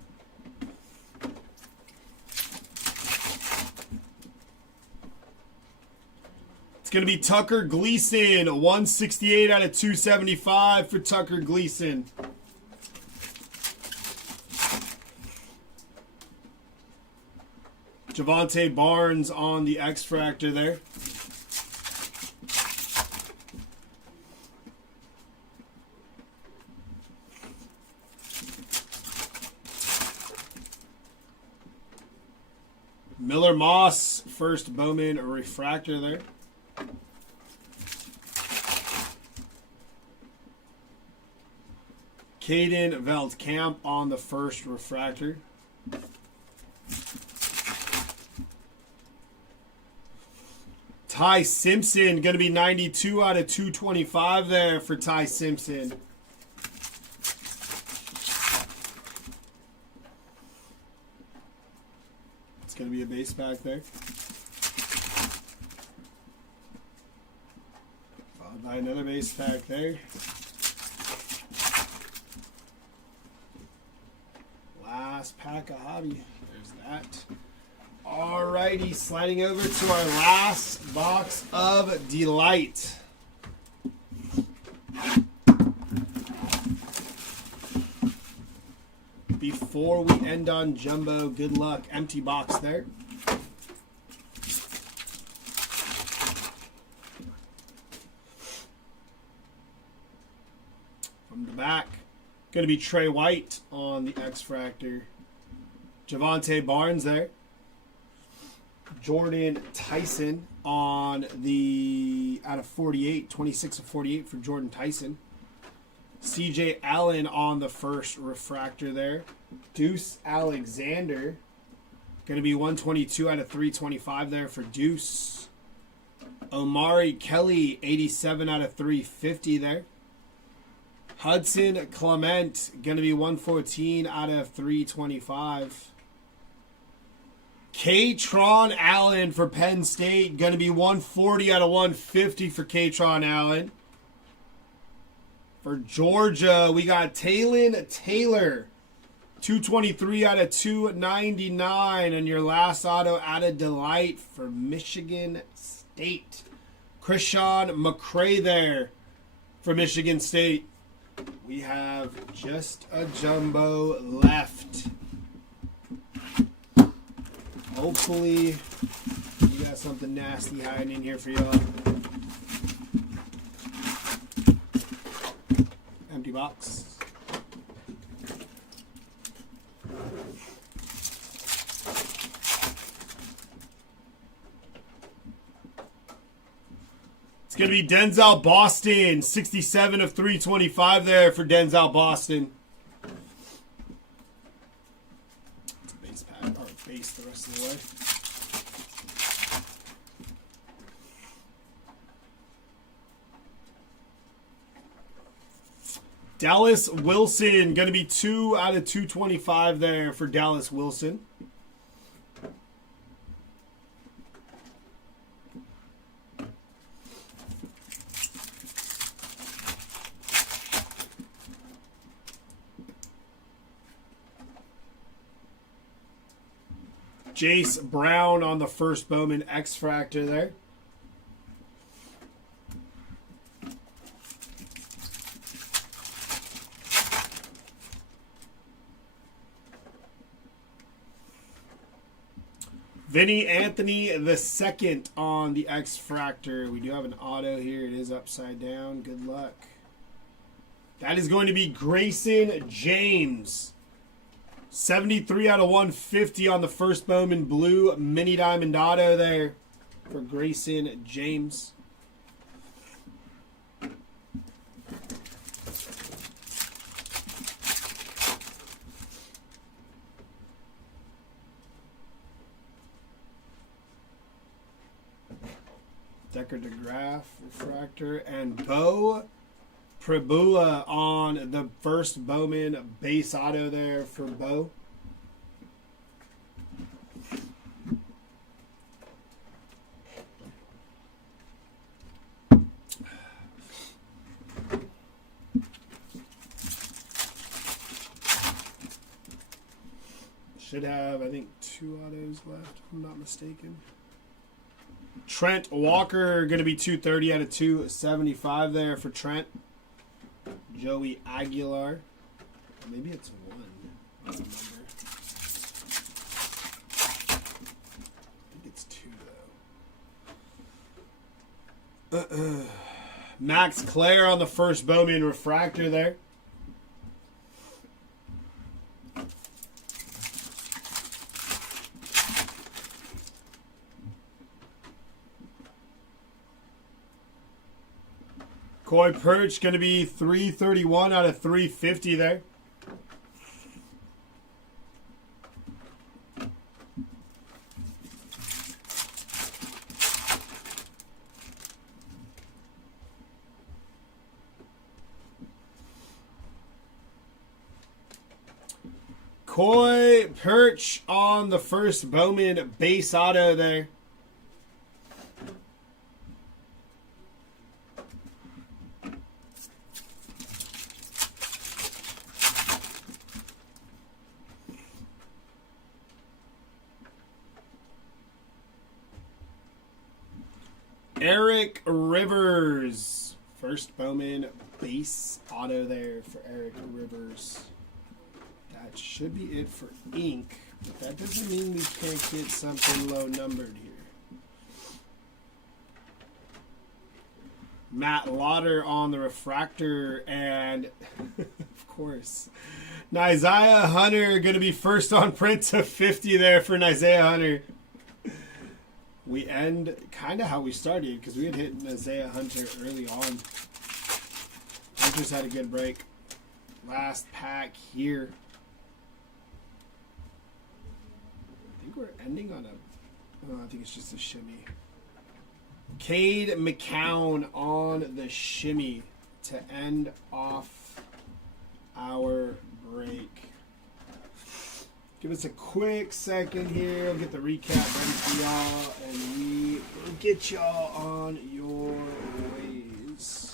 It's going to be Tucker Gleason, 168 out of 275 for Tucker Gleason. Javonte Barnes on the X-Fractor there. Miller Moss, first Bowman refractor there. Caden Veldkamp on the first refractor. Ty Simpson, going to be 92 out of 225 there for Ty Simpson. It's going to be a base pack there. Followed by another base pack there. Last pack of hobby. There's that. Alrighty, sliding over to our last box of Delight. Before we end on Jumbo, good luck. Empty box there. From the back, going to be Trey White on the X-Fractor. Javonte Barnes there. Jordan Tyson on the out of 48, 26 of 48 for Jordan Tyson. CJ Allen on the first refractor there. Deuce Alexander, going to be 122 out of 325 there for Deuce. Omari Kelly, 87 out of 350 there. Hudson Clement, going to be 114 out of 325. Katron Allen for Penn State, going to be 140 out of 150 for Katron Allen. For Georgia, we got Talon Taylor, 223 out of 299. And your last auto out of Delight for Michigan State. Krishan McCray there for Michigan State. We have just a jumbo left. Hopefully, we got something nasty hiding in here for y'all. Empty box. It's going to be Denzel Boston, 67 of 325 there for Denzel Boston. Base pack, or base the rest of the way. Dallas Wilson, going to be 2 out of 225 there for Dallas Wilson. Jace Brown on the first Bowman X-Fractor there. Vinny Anthony II on the X-Fractor. We do have an auto here. It is upside down. Good luck. That is going to be Grayson James. 73 out of 150 on the first Bowman Blue Mini Diamond Auto there. for Grayson James. Decker DeGraff, refractor, and Bo Prabula on the first Bowman base auto there for Bo. Should have, I think, 2 autos left, if I'm not mistaken. Trent Walker, going to be 230 out of 275 there for Trent. Joey Aguilar. Maybe it's 1. I don't remember. I think it's 2, though. Max Clare on the first Bowman refractor there. Coy Perch going to be 331 out of 350 there. Coy Perch on the first Bowman base auto there. Eric Rivers. First Bowman base auto there for Eric Rivers. That should be it for ink, but that doesn't mean we can't get something low numbered here. Matt Lauder on the refractor, and of course, Isaiah Hunter going to be first on print to 50 there for Isaiah Hunter. We end kind of how we started because we had hit Isaiah Hunter early on. Hunter's had a good break. Last pack here. I think we're ending on a... Oh, I think it's just a shimmy. Cade McCown on the shimmy to end off our break. Give us a quick second here. I'll get the recap ready for y'all, and we will get y'all on your ways.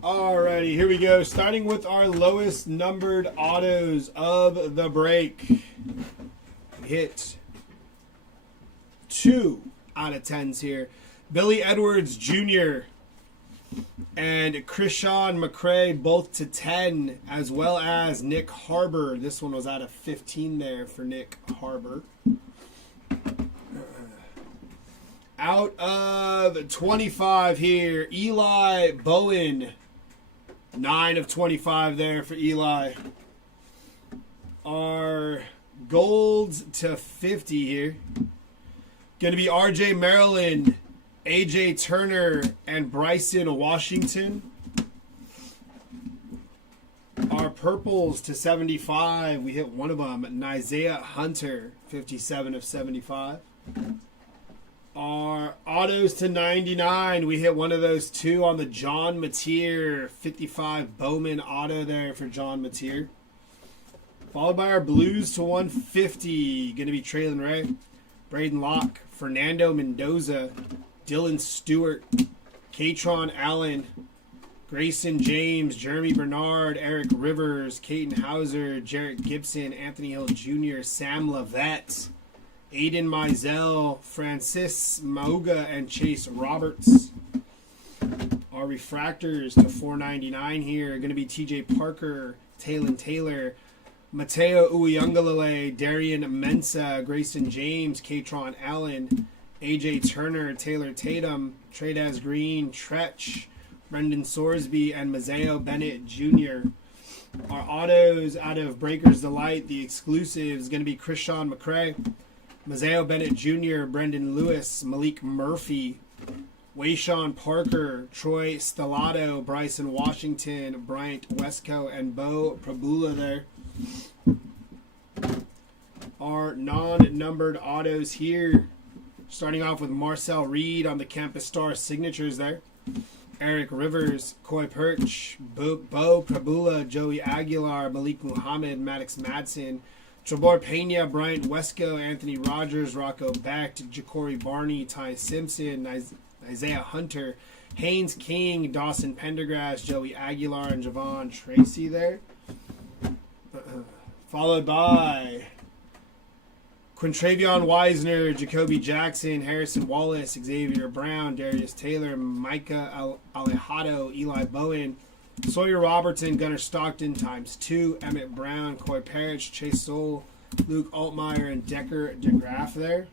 Alrighty, here we go. Starting with our lowest numbered autos of the break. Hit 2 out of 10s here. Billy Edwards Jr. and Krishan McCray both to 10, as well as Nick Harbor. This one was out of 15 there for Nick Harbor. Out of 25 here, Eli Bowen. 9 of 25 there for Eli. Our golds to 50 here. Going to be RJ Maryland, AJ Turner, and Bryson Washington. Our purples to 75. We hit one of them. Isaiah Hunter, 57 of 75. Our autos to 99. We hit one of those 2 on the John Mateer 55 Bowman auto there for John Mateer. Followed by our blues to 150. Going to be Traylon Ray, Braden Locke, Fernando Mendoza, Dylan Stewart, Katron Allen, Grayson James, Jeremy Bernard, Eric Rivers, Caden Hauser, Jarrett Gibson, Anthony Hill Jr., Sam Lavette, Aiden Mizell, Francis Mauga, and Chase Roberts. Our refractors to 499 here are going to be TJ Parker, Talon Taylor, Mateo Uyunglele, Darian Mensa, Grayson James, Katron Allen, AJ Turner, Taylor Tatum, Tradaz Green, Tretch, Brendan Sorsby, and Mazeo Bennett Jr. Our autos out of Breakers Delight, the exclusive, is going to be Krishan McCray, Mazeo Bennett Jr., Brendan Lewis, Malik Murphy, Wayshawn Parker, Troy Stellato, Bryson Washington, Bryant Westco, and Bo Prabula there. Our non-numbered autos here, starting off with Marcel Reed on the Campus Star signatures there. Eric Rivers, Coy Perch, Bo Prabula, Joey Aguilar, Malik Muhammad, Maddox Madsen, Trevor Pena, Bryant Wesco, Anthony Rogers, Rocco Becht, Ja'Cory Barney, Ty Simpson, Isaiah Hunter, Haynes King, Dawson Pendergrass, Joey Aguilar, and Javon Tracy there. Followed by Quintravion Wisner, Jacoby Jackson, Harrison Wallace, Xavier Brown, Darius Taylor, Micah Alejado, Eli Bowen, Sawyer Robertson, Gunnar Stockton ×2, Emmett Brown, Coy Parrish, Chase Soule, Luke Altmaier, and Decker DeGraff there.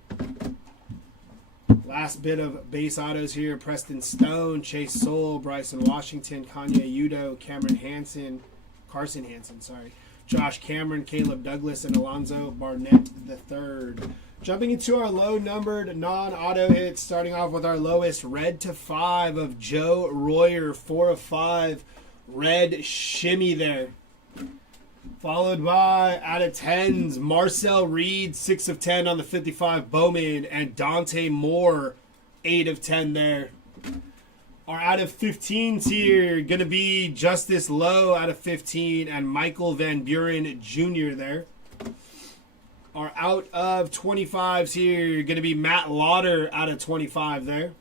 Last bit of base autos here, Preston Stone, Chase Soule, Bryson Washington, Kanye Udo, Carson Hansen, Josh Cameron, Caleb Douglas, and Alonzo Barnett III. Jumping into our low-numbered non-auto hits, starting off with our lowest, red to 5 of Joe Royer, 4 of 5, red shimmy there. Followed by, out of 10s, Marcel Reed, 6 of 10 on the 55 Bowman, and Dante Moore, 8 of 10 there. Our out of 15s here, going to be Justice Lowe out of 15, and Michael Van Buren Jr. there. Our out of 25s here, going to be Matt Lauder out of 25 there.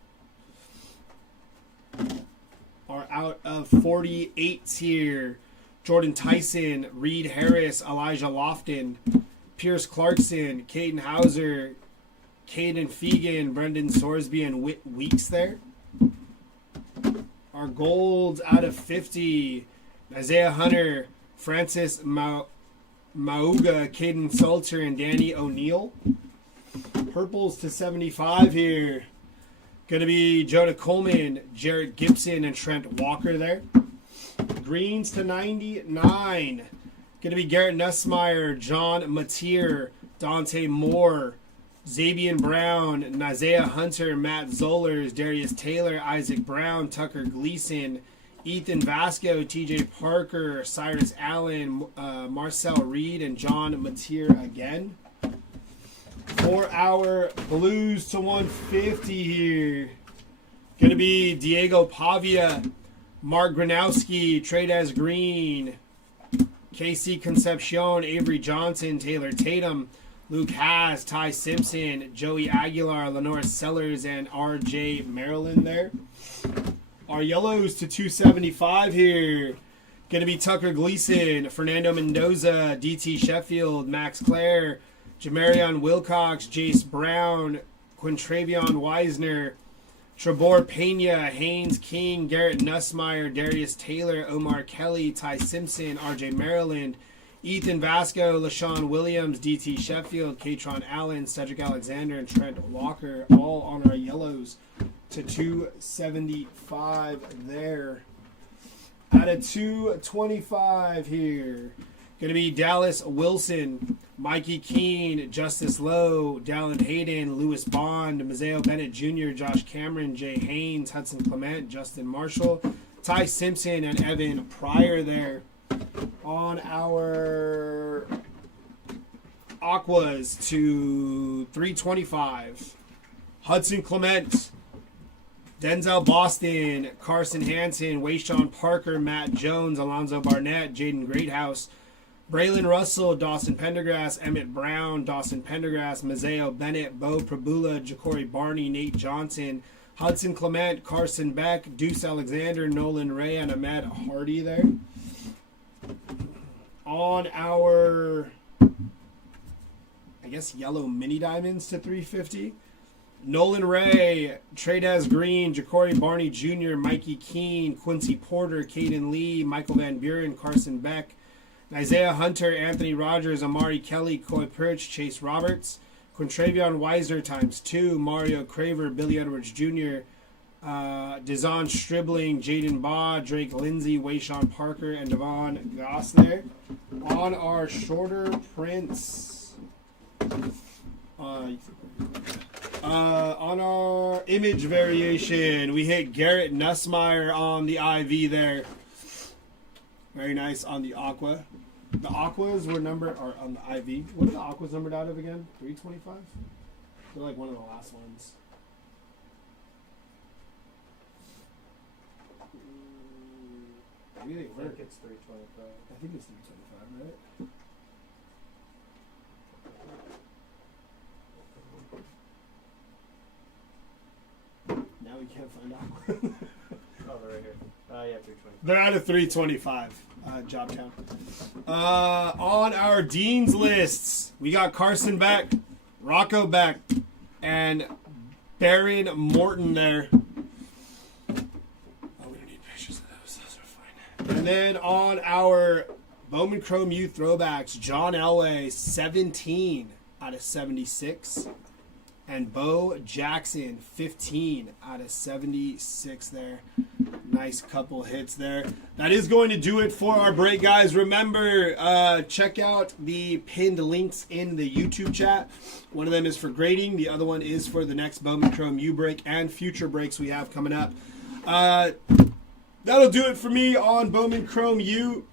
Our out of 48s here, Jordan Tyson, Reed Harris, Elijah Lofton, Pierce Clarkson, Caden Hauser, Caden Fegan, Brendan Sorsby, and Whit Weeks there. Our golds out of 50, Isaiah Hunter, Francis Mauga, Caden Salter, and Danny O'Neill. Purples to 75 here. Going to be Jonah Coleman, Jarrett Gibson, and Trent Walker there. Greens to 99. Going to be Garrett Nussmeier, John Mateer, Dante Moore, Xavier Brown, Nazea Hunter, Matt Zollers, Darius Taylor, Isaac Brown, Tucker Gleason, Ethan Vasco, TJ Parker, Cyrus Allen, Marcel Reed, and John Mateer again. For our blues to 150 here, going to be Diego Pavia, Mark Granowski, Tradez Green, KC Concepcion, Avery Johnson, Taylor Tatum, Luke Haas, Ty Simpson, Joey Aguilar, Lenore Sellers, and RJ Maryland there. Our yellows to 275 here. Going to be Tucker Gleason, Fernando Mendoza, DT Sheffield, Max Clare, Jamarion Wilcox, Jace Brown, Quintravion Wisner, Trebor Pena, Haynes King, Garrett Nussmeier, Darius Taylor, Omar Kelly, Ty Simpson, RJ Maryland, Ethan Vasco, LaShawn Williams, DT Sheffield, Katron Allen, Cedric Alexander, and Trent Walker, all on our yellows to 275 there. Out of 225 here, going to be Dallas Wilson, Mikey Keene, Justice Lowe, Dallin Hayden, Lewis Bond, Mazeo Bennett Jr., Josh Cameron, Jay Haynes, Hudson Clement, Justin Marshall, Ty Simpson, and Evan Pryor there. On our Aquas to 325, Hudson Clement, Denzel Boston, Carson Hansen, Wayshawn Parker, Matt Jones, Alonzo Barnett, Jaden Greathouse, Braylon Russell, Dawson Pendergrass, Emmett Brown, Dawson Pendergrass, Mazeo Bennett, Bo Prabula, Ja'Cory Barney, Nate Johnson, Hudson Clement, Carson Beck, Deuce Alexander, Nolan Ray, and Ahmed Hardy there. On our, I guess, yellow mini diamonds to 350. Nolan Ray, Tradez Green, Ja'Cory Barney Jr., Mikey Keene, Quincy Porter, Caden Lee, Michael Van Buren, Carson Beck, Isaiah Hunter, Anthony Rogers, Amari Kelly, Coy Perch, Chase Roberts, Quintravion Weiser ×2, Mario Craver, Billy Edwards Jr., Dezon Stribling, Jaden Baugh, Drake Lindsay, Wayshawn Parker, and Devon Goss there. On our shorter prints, on our image variation, we hit Garrett Nussmeier on the IV there. Very nice on the Aqua. The Aquas were numbered, or on the IV. What are the Aquas numbered out of again? 325? They're like one of the last ones. Maybe they were. I think it's 325. I think it's 325, right? Now we can't find Aqua. Oh, they're right here. Yeah, 325. They're out of 325. Job count. On our Dean's lists, we got Carson Beck, Rocco Beck, and Baron Morton there. Oh, we don't need pictures of those. Those are fine. And then on our Bowman Chrome U throwbacks, John Elway, 17 out of 76. And Bo Jackson, 15 out of 76 there. Nice couple hits there. That is going to do it for our break, guys. Remember, check out the pinned links in the YouTube chat. One of them is for grading. The other one is for the next Bowman Chrome U break and future breaks we have coming up. That'll do it for me on Bowman Chrome U.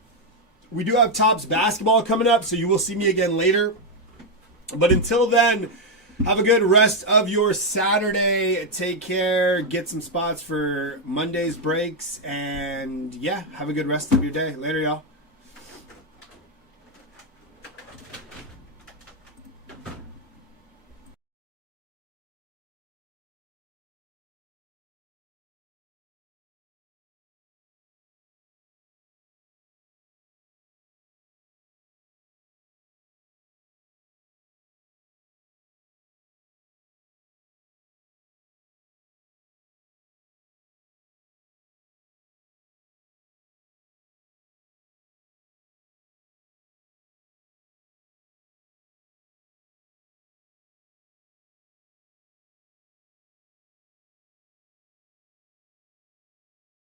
We do have Topps basketball coming up, so you will see me again later. But until then, have a good rest of your Saturday. Take care. Get some spots for Monday's breaks. And, yeah, have a good rest of your day. Later, y'all.